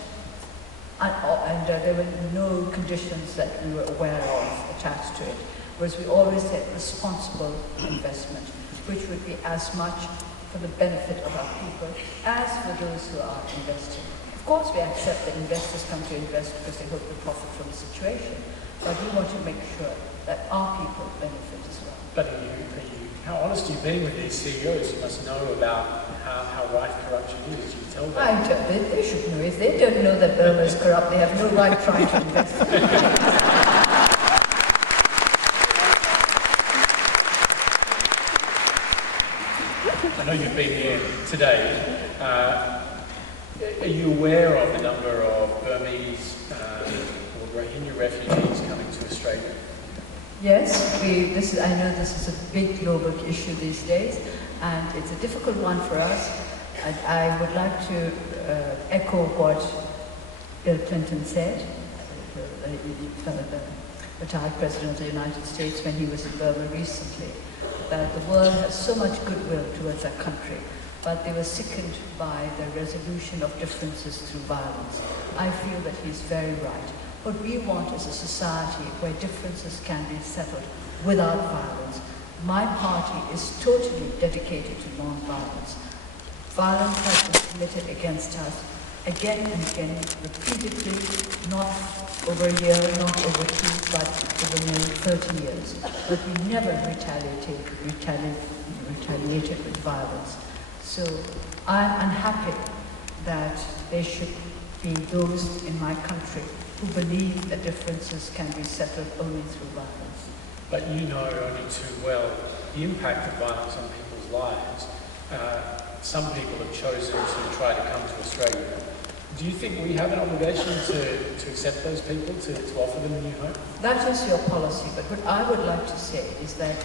And there were no conditions that we were aware of attached to it. Whereas we always said responsible investment, which would be as much for the benefit of our people as for those who are investing. Of course, we accept that investors come to invest because they hope to profit from the situation, but we want to make sure that our people benefit as well. But how honest are you being with these CEOs? You must know about how rife corruption is. You tell them. They should know. If they don't know that Burma is corrupt, they have no right trying to invest in it. I know you've been here today. Are you aware of the number of Burmese or Rohingya refugees coming to Australia? Yes, I know this is a big global issue these days, and it's a difficult one for us. I would like to echo what Bill Clinton said, the retired President of the United States, when he was in Burma recently, that the world has so much goodwill towards our country, but they were sickened by the resolution of differences through violence. I feel that he's very right. What we want is a society where differences can be settled without violence. My party is totally dedicated to non-violence. Violence has been committed against us again and again, repeatedly, not over a year, not over 2, but over nearly 30 years. But we never retaliated with violence. So I'm unhappy that there should be those in my country who believe that differences can be settled only through violence. But you know only too well the impact of violence on people's lives. Some people have chosen to try to come to Australia. Do you think we have an obligation to accept those people, to offer them a new home? That is your policy, but what I would like to say is that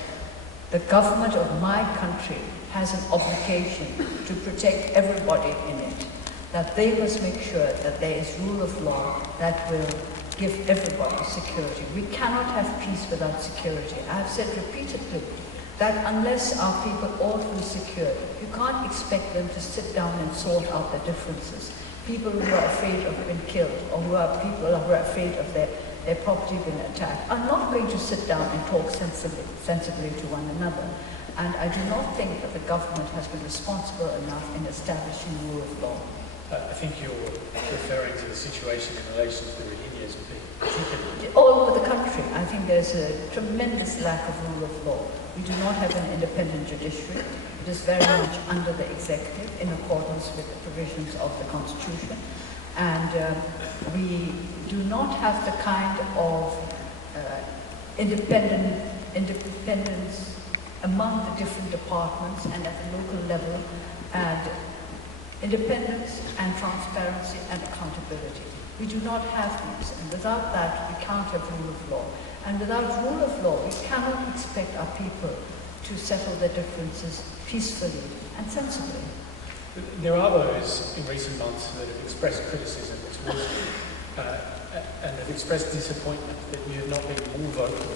the government of my country has an obligation to protect everybody in it, that they must make sure that there is rule of law that will give everybody security. We cannot have peace without security. I have said repeatedly that unless our people all feel secure, you can't expect them to sit down and sort out their differences. People who are afraid of being killed, or people who are afraid of their property being attacked, are not going to sit down and talk sensibly to one another. And I do not think that the government has been responsible enough in establishing rule of law. I think you're referring to the situation in relation to the Rohingyas particularly. All over the country, I think there's a tremendous lack of rule of law. We do not have an independent judiciary. It is very much under the executive in accordance with the provisions of the Constitution. And we do not have the kind of independence among the different departments and at the local level, and independence and transparency and accountability. We do not have these, and without that we can't have rule of law. And without rule of law, we cannot expect our people to settle their differences peacefully and sensibly. There are those in recent months that have expressed criticism towards you and have expressed disappointment that you have not been more vocal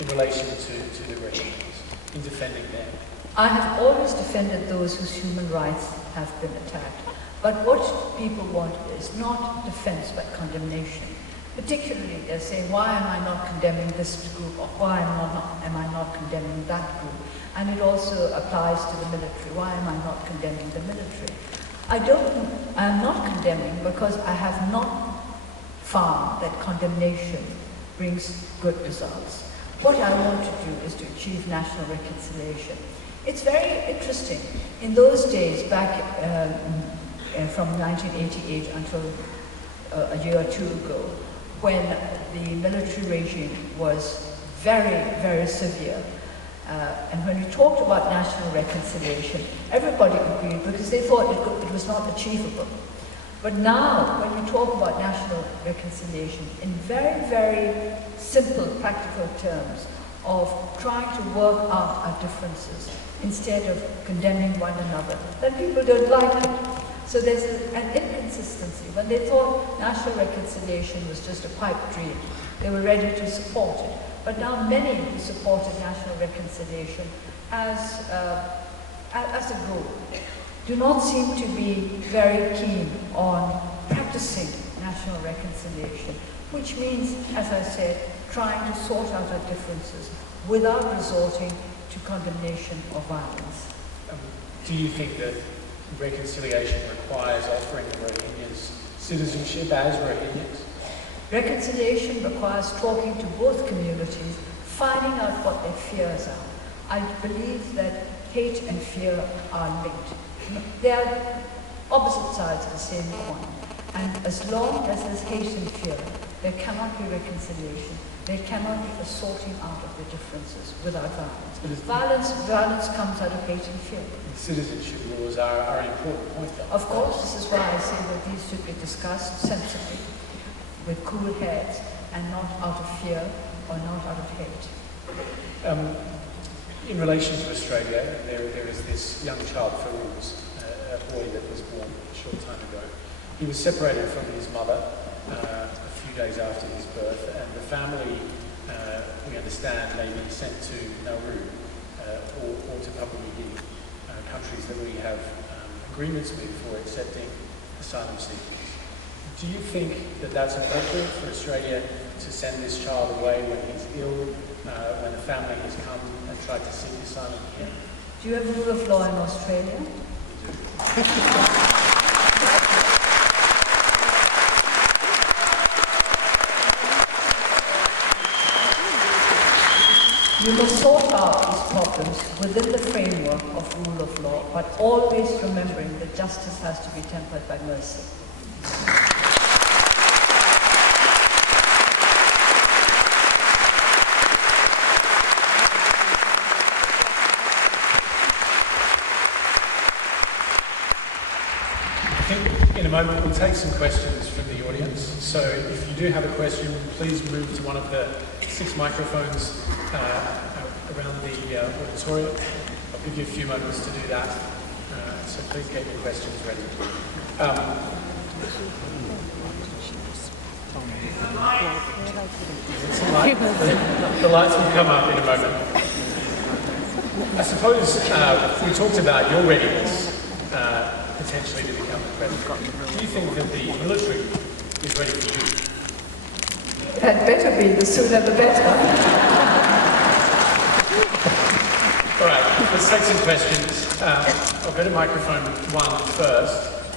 in relation to the Rohingyas, in defending them. I have always defended those whose human rights have been attacked. But what people want is not defense but condemnation. Particularly, they're saying, why am I not condemning this group, or why am I not condemning that group? And it also applies to the military. Why am I not condemning the military? I am not condemning because I have not found that condemnation brings good results. What I want to do is to achieve national reconciliation. It's very interesting. In those days, back from 1988 until a year or two ago, when the military regime was very, very severe, and when we talked about national reconciliation, everybody agreed because they thought it was not achievable. But now, when you talk about national reconciliation in very, very simple, practical terms of trying to work out our differences instead of condemning one another, then people don't like it. So there's an inconsistency. When they thought national reconciliation was just a pipe dream, they were ready to support it. But now many who supported national reconciliation as a goal do not seem to be very keen on practicing national reconciliation, which means, as I said, trying to sort out our differences without resorting to condemnation or violence. Do you think that reconciliation requires offering the Rohingyas citizenship as Rohingyas? Reconciliation requires talking to both communities, finding out what their fears are. I believe that hate and fear are linked. They are opposite sides of the same coin. And as long as there's hate and fear, there cannot be reconciliation. There cannot be a sorting out of the differences without violence. Violence comes out of hate and fear. Citizenship laws are an important point, though. Of course, this is why I say that these should be discussed sensibly, with cool heads, and not out of fear or not out of hate. In relation to Australia, there is this young child, Farouz, a boy that was born a short time ago. He was separated from his mother a few days after his birth, and the family, we understand, may be sent to Nauru or to Papua New Guinea, countries that we have agreements with for accepting asylum seekers. Do you think that that's appropriate for Australia to send this child away when he's ill, when the family has come and tried to seek asylum here? Do you have a rule of law in Australia? You must sort out these problems within the framework of rule of law, but always remembering that justice has to be tempered by mercy. In a moment, we'll take some questions from the audience. So if you do have a question, please move to one of the 6 microphones around the auditorium. I'll give you a few moments to do that. So please get your questions ready. The lights will come up in a moment. I suppose we talked about your readiness potentially to become the president. Do you think that the military is ready for you? It had better be, the sooner the better. All right, let's take some questions. I'll go to microphone 1 first.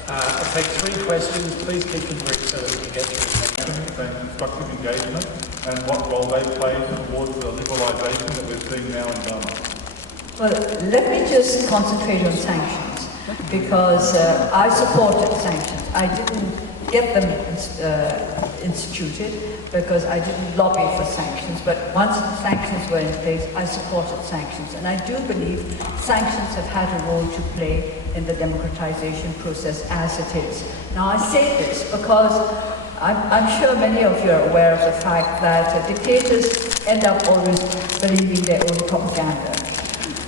I'll take 3 questions. Please keep them brief so that we can get through them. Constructive engagement and what role they play towards the liberalisation that we're seeing now in Burma. Well, let me just concentrate on sanctions, because I supported sanctions. I didn't get them instituted because I didn't lobby for sanctions, but once sanctions were in place, I supported sanctions. And I do believe sanctions have had a role to play in the democratization process as it is. Now, I say this because I'm sure many of you are aware of the fact that dictators end up always believing their own propaganda.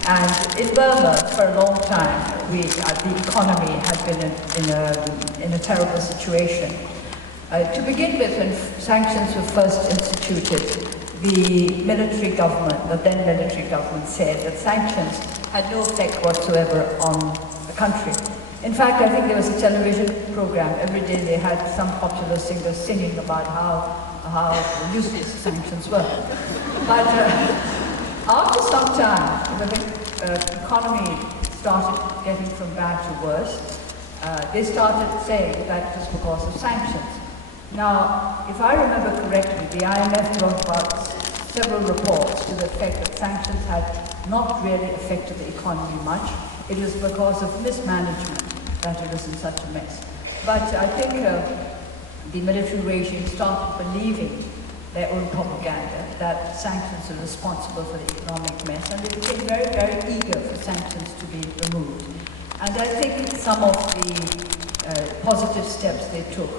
And in Burma, for a long time, the economy had been in a terrible situation. To begin with, when sanctions were first instituted, the military government, the then military government, said that sanctions had no effect whatsoever on the country. In fact, I think there was a television program. Every day they had some popular singer singing about how useless sanctions were. But after some time, when the economy started getting from bad to worse, they started saying that it was because of sanctions. Now, if I remember correctly, the IMF wrote about several reports to the effect that sanctions had not really affected the economy much. It was because of mismanagement that it was in such a mess. But I think the military regime started believing their own propaganda, that sanctions are responsible for the economic mess, and they became very, very eager for sanctions to be removed. And I think some of the positive steps they took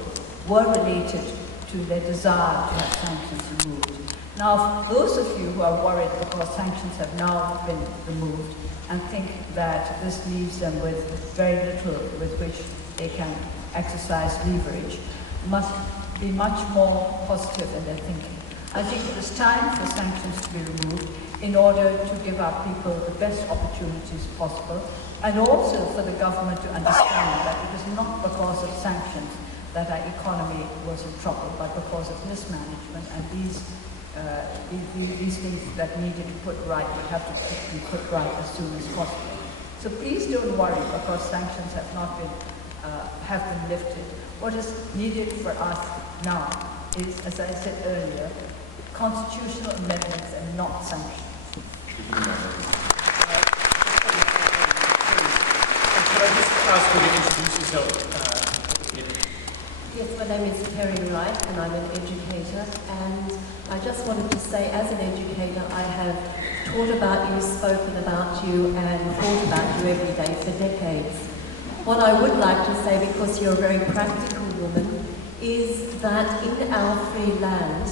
were related to their desire to have sanctions removed. Now, for those of you who are worried because sanctions have now been removed and think that this leaves them with very little with which they can exercise leverage, must be much more positive in their thinking. I think it is time for sanctions to be removed in order to give our people the best opportunities possible, and also for the government to understand that it is not because of sanctions that our economy was in trouble, but because of mismanagement, and these things that needed to put right would have to be put right as soon as possible. So please don't worry because sanctions have not been have been lifted. What is needed for us now is, as I said earlier, constitutional amendments and not sanctions. Could I just ask you to introduce yourself? Yes, my name is Terry Wright and I'm an educator, and I just wanted to say as an educator I have taught about you, spoken about you and thought about you every day for decades. What I would like to say, because you're a very practical woman, is that in our free land,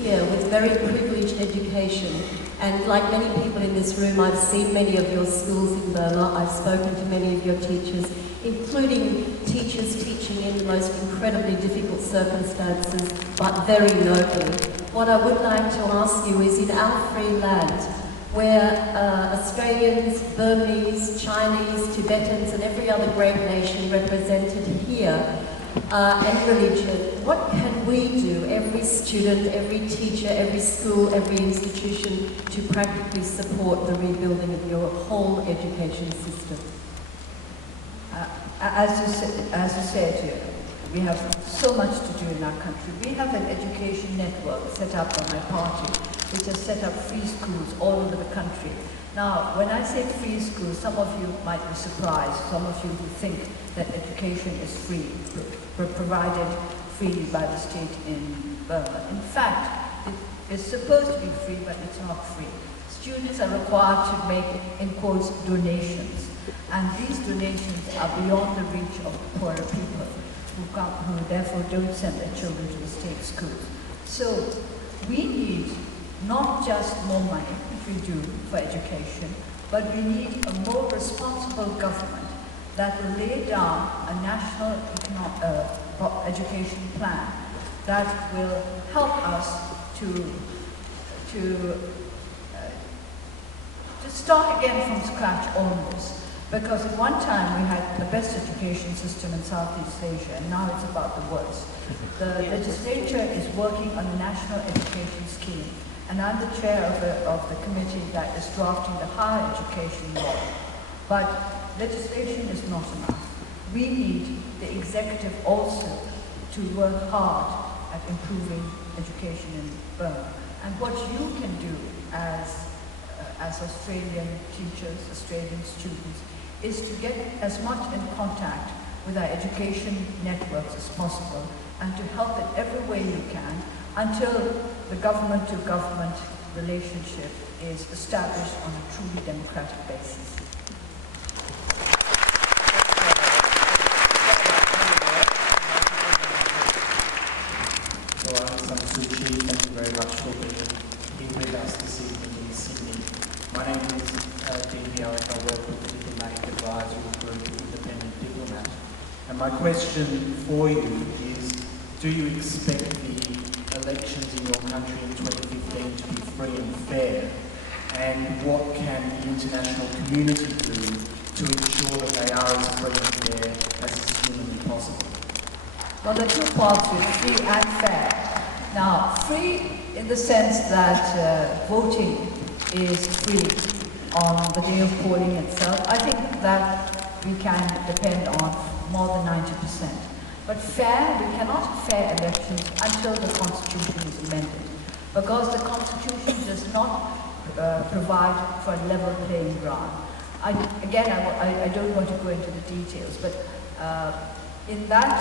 here with very privileged education, and like many people in this room, I've seen many of your schools in Burma, I've spoken to many of your teachers, including teachers teaching in the most incredibly difficult circumstances, but very nobly. What I would like to ask you is, in our free land, where Australians, Burmese, Chinese, Tibetans and every other great nation represented here, and religion, what can we do, every student, every teacher, every school, every institution, to practically support the rebuilding of your whole education system? As you said, we have so much to do in our country. We have an education network set up by my party, which has set up free schools all over the country. Now, when I say free schools, some of you might be surprised, some of you who think that education is free, provided freely by the state in Burma. In fact, it is supposed to be free, but it's not free. Students are required to make, in quotes, donations. And these donations are beyond the reach of the poorer people who therefore don't send their children to the state schools. So we need not just more money, which we do for education, but we need a more responsible government that will lay down a national education plan that will help us to start again from scratch almost. Because at one time we had the best education system in Southeast Asia, and now it's about the worst. The legislature is working on a national education scheme, and I'm the chair of the committee that is drafting the higher education law. But legislation is not enough. We need the executive also to work hard at improving education in Burma. And what you can do as Australian teachers, Australian students, is to get as much in contact with our education networks as possible and to help in every way you can until the government-to-government relationship is established on a truly democratic basis. So I'm Suu Kyi. Thank you very much for being with us this evening in Sydney. My name is Daw And my question for you is, do you expect the elections in your country in 2015 to be free and fair? And what can the international community do to ensure that they are as free and fair as is humanly possible? Well, there are two parts to it, free and fair. Now, free in the sense that voting is free on the day of polling itself. I think that we can depend on more than 90%. But fair, we cannot have fair elections until the Constitution is amended, because the Constitution does not provide for a level playing ground. I don't want to go into the details, but in that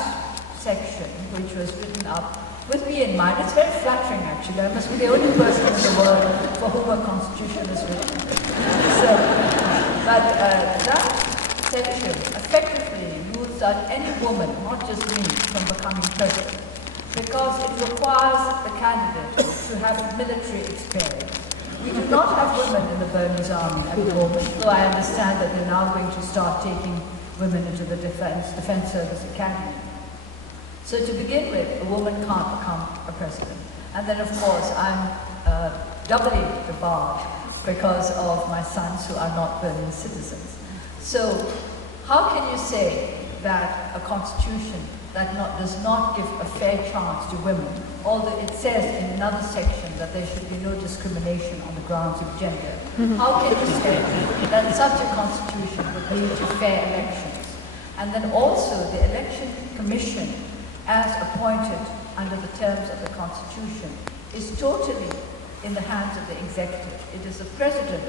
section, which was written up with me in mind, it's very flattering actually. I must be the only person in the world for whom a constitution is written. That section effectively rules out any woman, not just me, from becoming president, because it requires the candidate to have military experience. We do not have women in the Burmese army at the moment, though I understand that they're now going to start taking women into the Defense Service Academy. So to begin with, a woman can't become a president. And then of course, I'm doubly debarred because of my sons who are not Burmese citizens. So how can you say that a constitution that does not give a fair chance to women, although it says in another section that there should be no discrimination on the grounds of gender, how can you say that such a constitution would lead to fair elections? And then also the election commission, as appointed under the terms of the Constitution, is totally in the hands of the executive. It is the president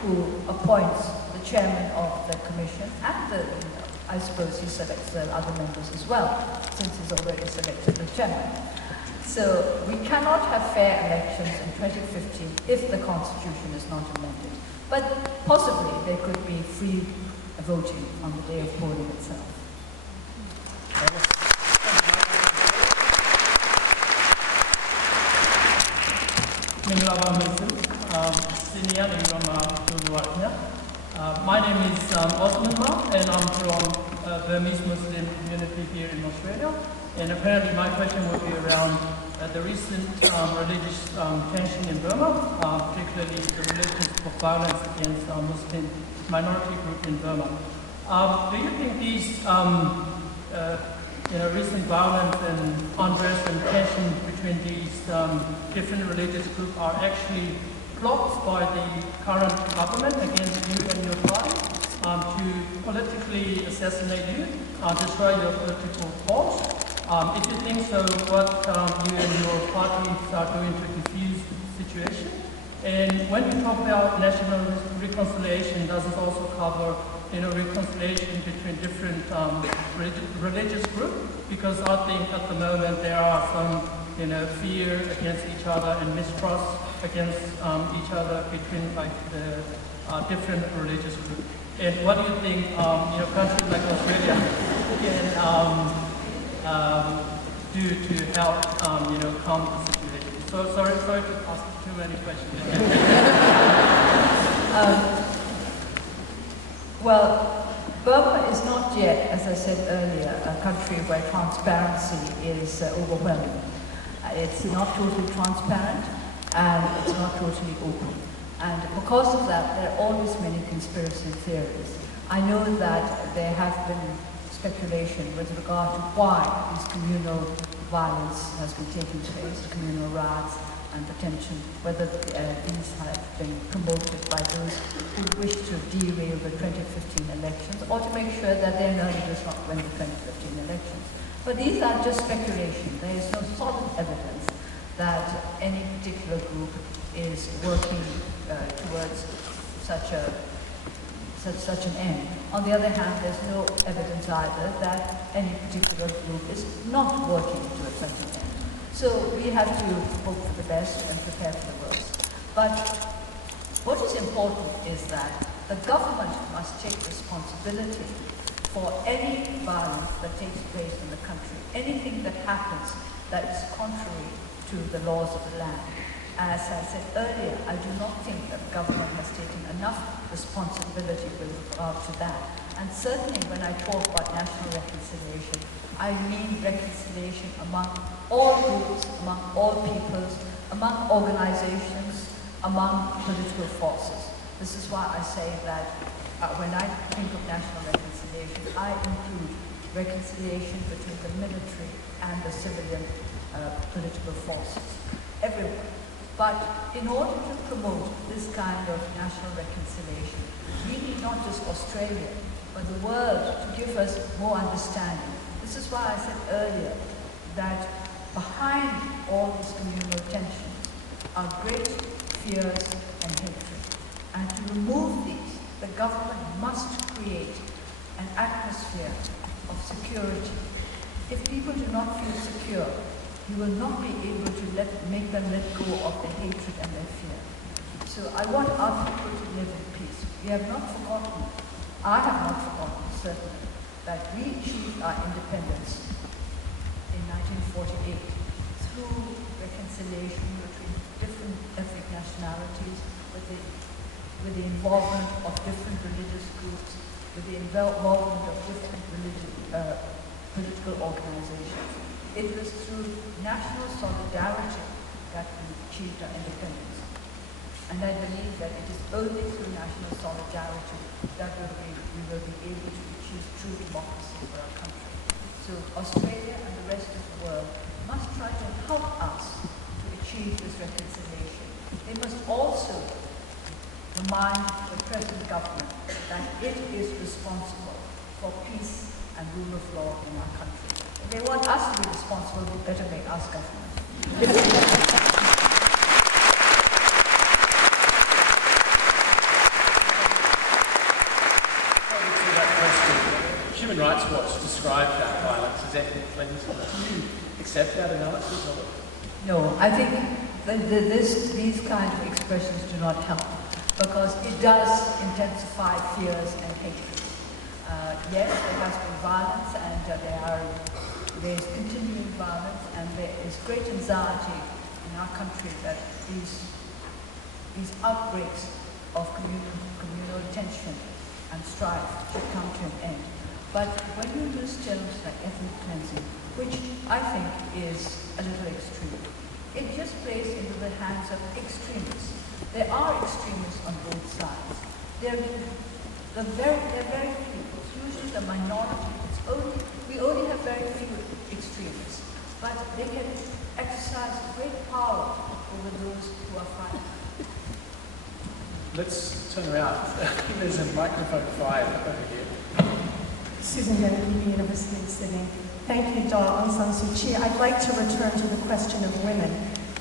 who appoints the chairman of the commission, and I suppose he selects the other members as well, since he's already selected the chairman. So we cannot have fair elections in 2015 if the Constitution is not amended. But possibly there could be free voting on the day of polling itself. My name is Osman Ma, and I'm from Burmese Muslim community here in Australia. And apparently my question will be around the recent religious tension in Burma, particularly the religious violence against Muslim minority group in Burma. Do you think these recent violence and unrest and tension between these different religious groups are actually plots by the current government against you and your party to politically assassinate you, destroy your political cause? If you think so, what you and your party are doing to defuse the situation? And when you talk about national reconciliation, does it also cover reconciliation between different religious groups? Because I think at the moment there are some fear against each other and mistrust against each other between the different religious groups. And what do you think countries like Australia can do to help calm the situation? So sorry to ask too many questions. Well, Burma is not yet, as I said earlier, a country where transparency is overwhelming. It's not totally transparent, and it's not totally open. And because of that, there are always many conspiracy theories. I know that there have been speculation with regard to why this communal violence has been taking place, communal riots and the tension, whether these have been promoted by those who wish to derail the 2015 elections or to make sure that their NERD does not win the 2015 elections. But these are just speculation. There is no solid evidence that any particular group is working towards such an end. On the other hand, there's no evidence either that any particular group is not working towards such an end. So we have to hope for the best and prepare for the worst. But what is important is that the government must take responsibility for any violence that takes place in the country, anything that happens that is contrary to the laws of the land. As I said earlier, I do not think that the government has taken enough responsibility with regard to that. And certainly when I talk about national reconciliation, I mean reconciliation among all groups, among all peoples, among organizations, among political forces. This is why I say that when I think of national reconciliation, I include reconciliation between the military and the civilian political forces, everywhere. But in order to promote this kind of national reconciliation, we need not just Australia, but the world to give us more understanding. This is why I said earlier that behind all these communal tensions are great fears and hatred. And to remove these, the government must create an atmosphere of security. If people do not feel secure, you will not be able to make them let go of their hatred and their fear. So I want our people to live in peace. We have not forgotten, I have not forgotten, certainly, that we achieved our independence in 1948 through reconciliation between different ethnic nationalities, with the involvement of different religious groups, with the involvement of different political organizations. It was through national solidarity that we achieved our independence. And I believe that it is only through national solidarity that we will be able to achieve true democracy for our country. So Australia and the rest of the world must try to help us to achieve this reconciliation. They must also remind the present government that it is responsible for peace and rule of law in our country. If they want us to be responsible, we better make us government. Human Rights Watch described that violence as ethnic cleansing. Do you accept that analysis of it? No, I think that these kind of expressions do not help because it does intensify fears and hatred. Yes, there has been violence and there is continuing violence and there is great anxiety in our country that these outbreaks of communal tension and strife should come to an end. But when you use terms like ethnic cleansing, which I think is a little extreme, it just plays into the hands of extremists. There are extremists on both sides. They're very few. It's usually the minority. We only have very few extremists, but they can exercise great power over those who are fighting. Let's turn around. There's a microphone 5 over here. Susan Bennett, University of Sydney. Thank you, Daw Aung Suu Kyi. I'd like to return to the question of women.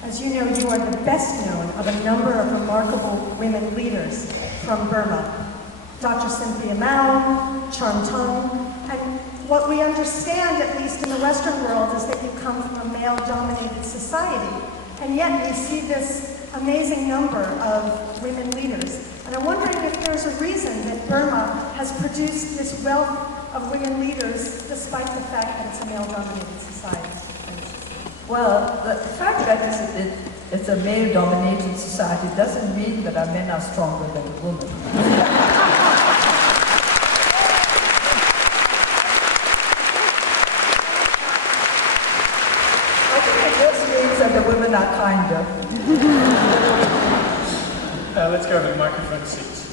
As you know, you are the best known of a number of remarkable women leaders from Burma. Dr. Cynthia Mao, Chan Tung, and what we understand, at least in the Western world, is that you come from a male-dominated society, and yet we see this amazing number of women leaders. And I'm wondering if there's a reason that Burma has produced this wealth of women leaders, despite the fact that it's a male-dominated society. Well, the fact that it's a male-dominated society doesn't mean that our men are stronger than the women. The women are kinder. Let's go over to microphone 6.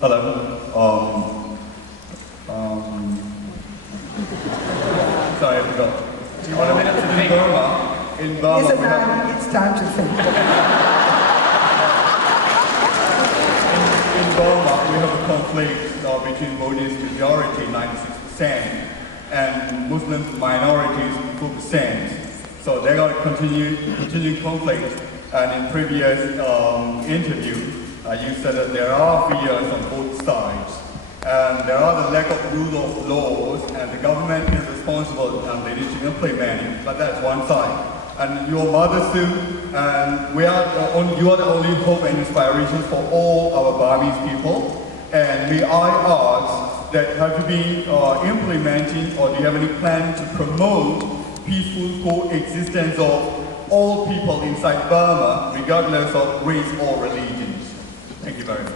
Hello. Sorry, I forgot. Do you want a minute to think? In Burma, it's time to think. in Burma, we have a conflict between Buddhist majority, 96%, and Muslim minorities, 4%. So they got a continuing conflict, and in previous interview, you said that there are fears on both sides, and there are the lack of rule of laws, and the government is responsible and they need to implement it, but that's one side. And your mother Sue, and you are the only hope and inspiration for all our Burmese people, and may I ask that have you been implementing, or do you have any plan to promote peaceful coexistence of all people inside Burma, regardless of race or religions. Thank you very much.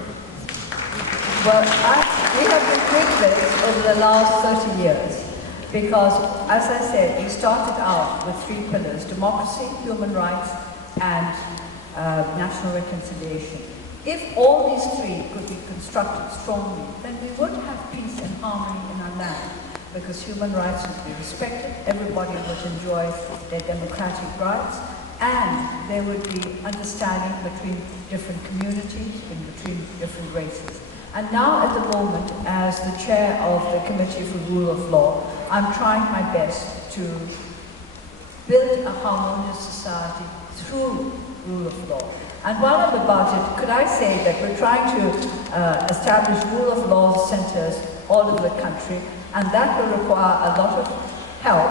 Well, we have been privileged over the last 30 years because, as I said, we started out with 3 pillars: democracy, human rights, and national reconciliation. If all these 3 could be constructed strongly, then we would have peace and harmony in our land, because human rights would be respected, everybody would enjoy their democratic rights, and there would be understanding between different communities and between different races. And now at the moment, as the chair of the Committee for Rule of Law, I'm trying my best to build a harmonious society through rule of law. And while I'm about it, could I say that we're trying to establish rule of law centers all over the country, and that will require a lot of help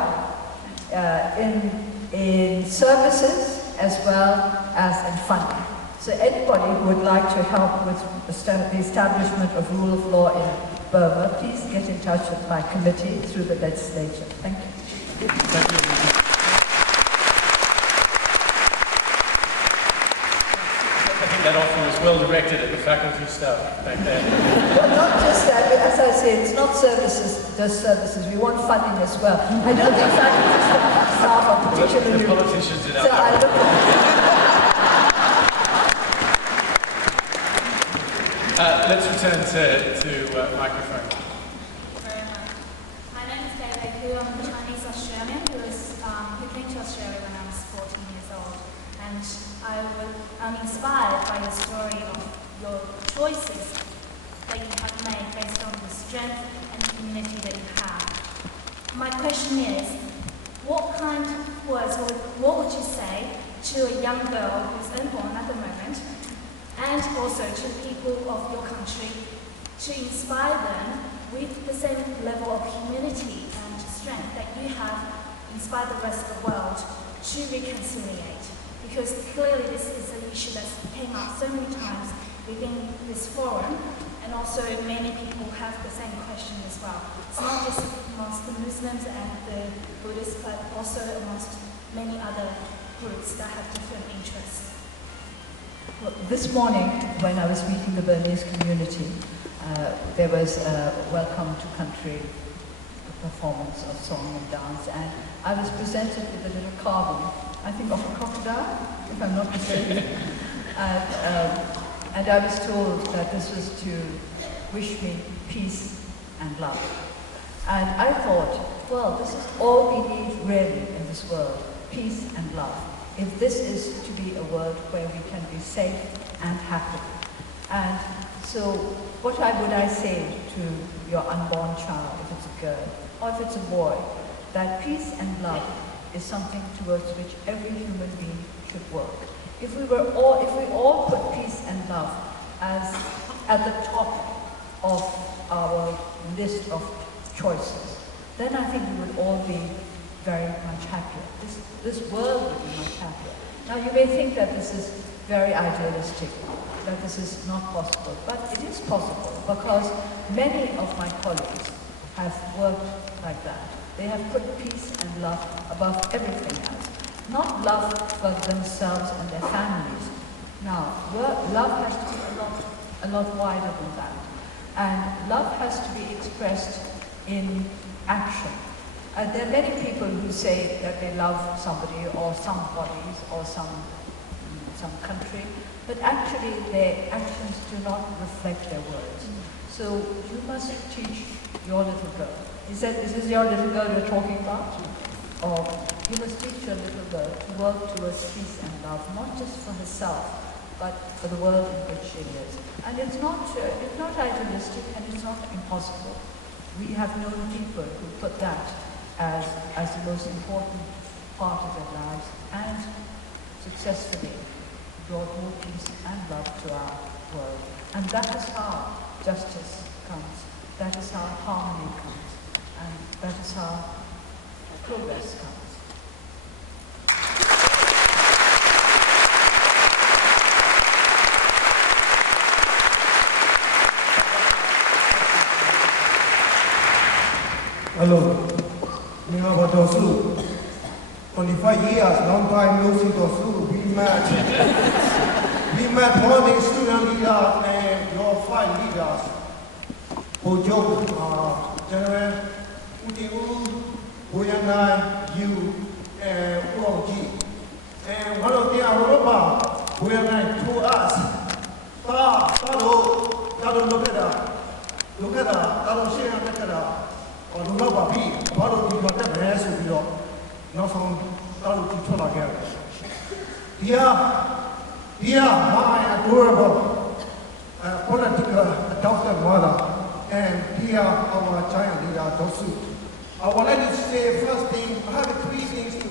in services as well as in funding. So anybody who would like to help with the establishment of rule of law in Burma, please get in touch with my committee through the legislature. Thank you. Thank you. I think that offer was well directed at the faculty staff back there. Well, not just that, but as I say, it's not just services. We want funding as well. I don't think faculty staff are particularly... The politicians in our so I look at let's return to microphone. Very much. My name is David Hu. I'm a Chinese Australian who came to Australia when I was 14 years old. And I'm inspired by your story of your choices that you have made based on the strength and community that you have. My question is, what kind of words, or what would you say to a young girl who's unborn at the moment, and also to people of your country, to inspire them with the same level of humility and strength that you have inspired the rest of the world to reconciliate? Because clearly this is an issue that's came up so many times within this forum, and also many people have the same question as well. It's not just amongst the Muslims and the Buddhists, but also amongst many other groups that have different interests. Well, this morning, when I was meeting the Burmese community, there was a welcome to country performance of song and dance, and I was presented with a little carving, I think of a crocodile, if I'm not mistaken. And I was told that this was to wish me peace and love. And I thought, well, this is all we need really in this world, peace and love. If this is to be a world where we can be safe and happy. And so what would I say to your unborn child, if it's a girl, or if it's a boy, that peace and love is something towards which every human being should work. If we all put peace and love as at the top of our list of choices, then I think we would all be very much happier. This world would be much happier. Now you may think that this is very idealistic, that this is not possible, but it is possible because many of my colleagues have worked like that. They have put peace and love above everything else. Not love for themselves and their families. Now, love has to be a lot wider than that. And love has to be expressed in action. There are many people who say that they love somebody or some bodies or some country, but actually their actions do not reflect their words. So you must teach your little girl. Is this your little girl you're talking about? Or you must teach your little girl to work towards peace and love, not just for herself, but for the world in which she lives. And it's not idealistic and it's not impossible. We have known people who put that as the most important part of their lives and successfully brought more peace and love to our world. And that is how justice comes, that is how harmony comes, and that is how progress comes. Hello. 你好，我都是我25 years, long time no see to Suu. We met all the student leaders and your 5 leaders. Hojo, General Udiu, Huyanai, you, and Daw Aung. And one of them, Europa, Huyanai to us. Tado, look at that. Look at that. Tado, share and look at that. Or look at what we, Tado, you got the rest of you. Not from Tado to Tola Dear, my adorable political adopted mother, and dear our giant leader, Daw Suu. I would like to say first thing, I have 3 things to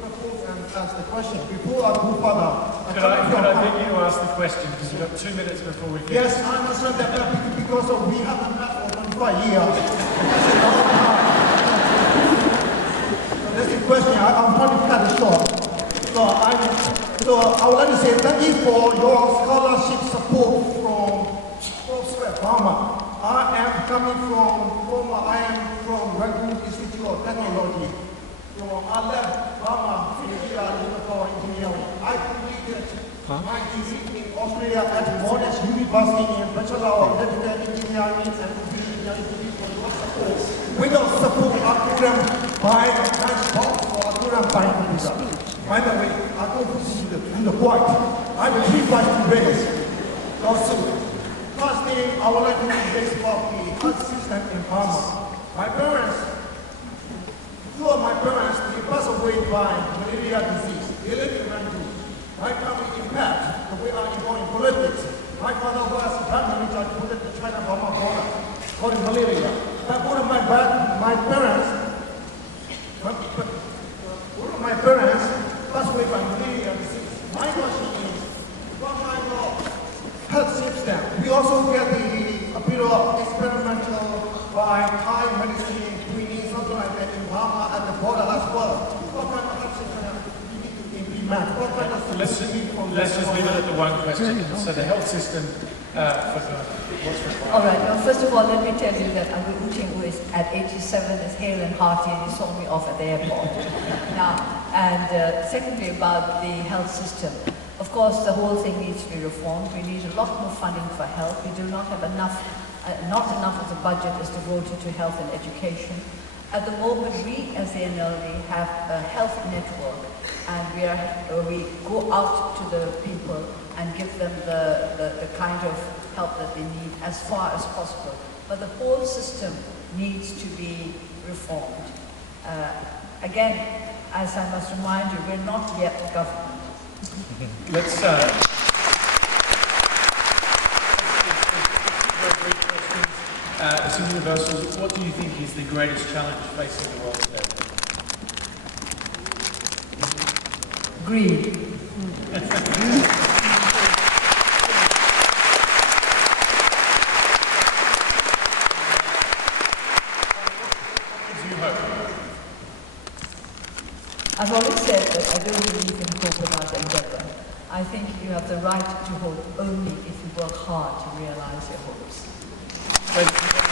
propose and ask the question. Before I go further, could I beg you to ask the question, because you've got 2 minutes before we finish. Yes, I understand that because we haven't met for 25 years. So that's the question. I'm trying to cut it short. So I would like to say thank you for your scholarship support from Burma. I am from Rangoon Institute of Technology. So I left Burma to Singapore engineering. I completed my degree in Australia at Monash University in Bachelor of Electrical Engineering and Computer Engineering for your support. Without support, I couldn't buy a transport, so I couldn't buy a visa. By the way, I go to the point. I have 3 questions to raise. Daw Suu. First thing, I would like to raise about the health system in Burma. My parents, 2 of my parents, they passed away by malaria disease. They live in Rangoon. My family impact the way I involved in politics. My father was brand manager to put the China-Burma border for the malaria. But one of my parents passed away by malaria disease. My question is, what kind of health system? We also get a bit of experimental by Thai medicine, quinine, something like that in Burma at the border as well. What kind of health system we need to implement? What kind of Let's just leave it at the one question. So the health system for what's required. All right. Well, first of all, let me tell you that Abu Uting, who is at 87, is hale and hearty, and he saw me off at the airport. Now, and secondly, about the health system. Of course, the whole thing needs to be reformed. We need a lot more funding for health. We do not have enough, not enough of the budget is devoted to health and education. At the moment, we as the NLD have a health network, and we go out to the people and give them the kind of help that they need as far as possible. But the whole system needs to be reformed. Again, as I must remind you, we're not yet government. Let's very brief questions. Some universals. What do you think is the greatest challenge facing the world today? Greed. I've always said that I don't believe in hope without endeavor. I think you have the right to hope only if you work hard to realize your hopes. Thank you.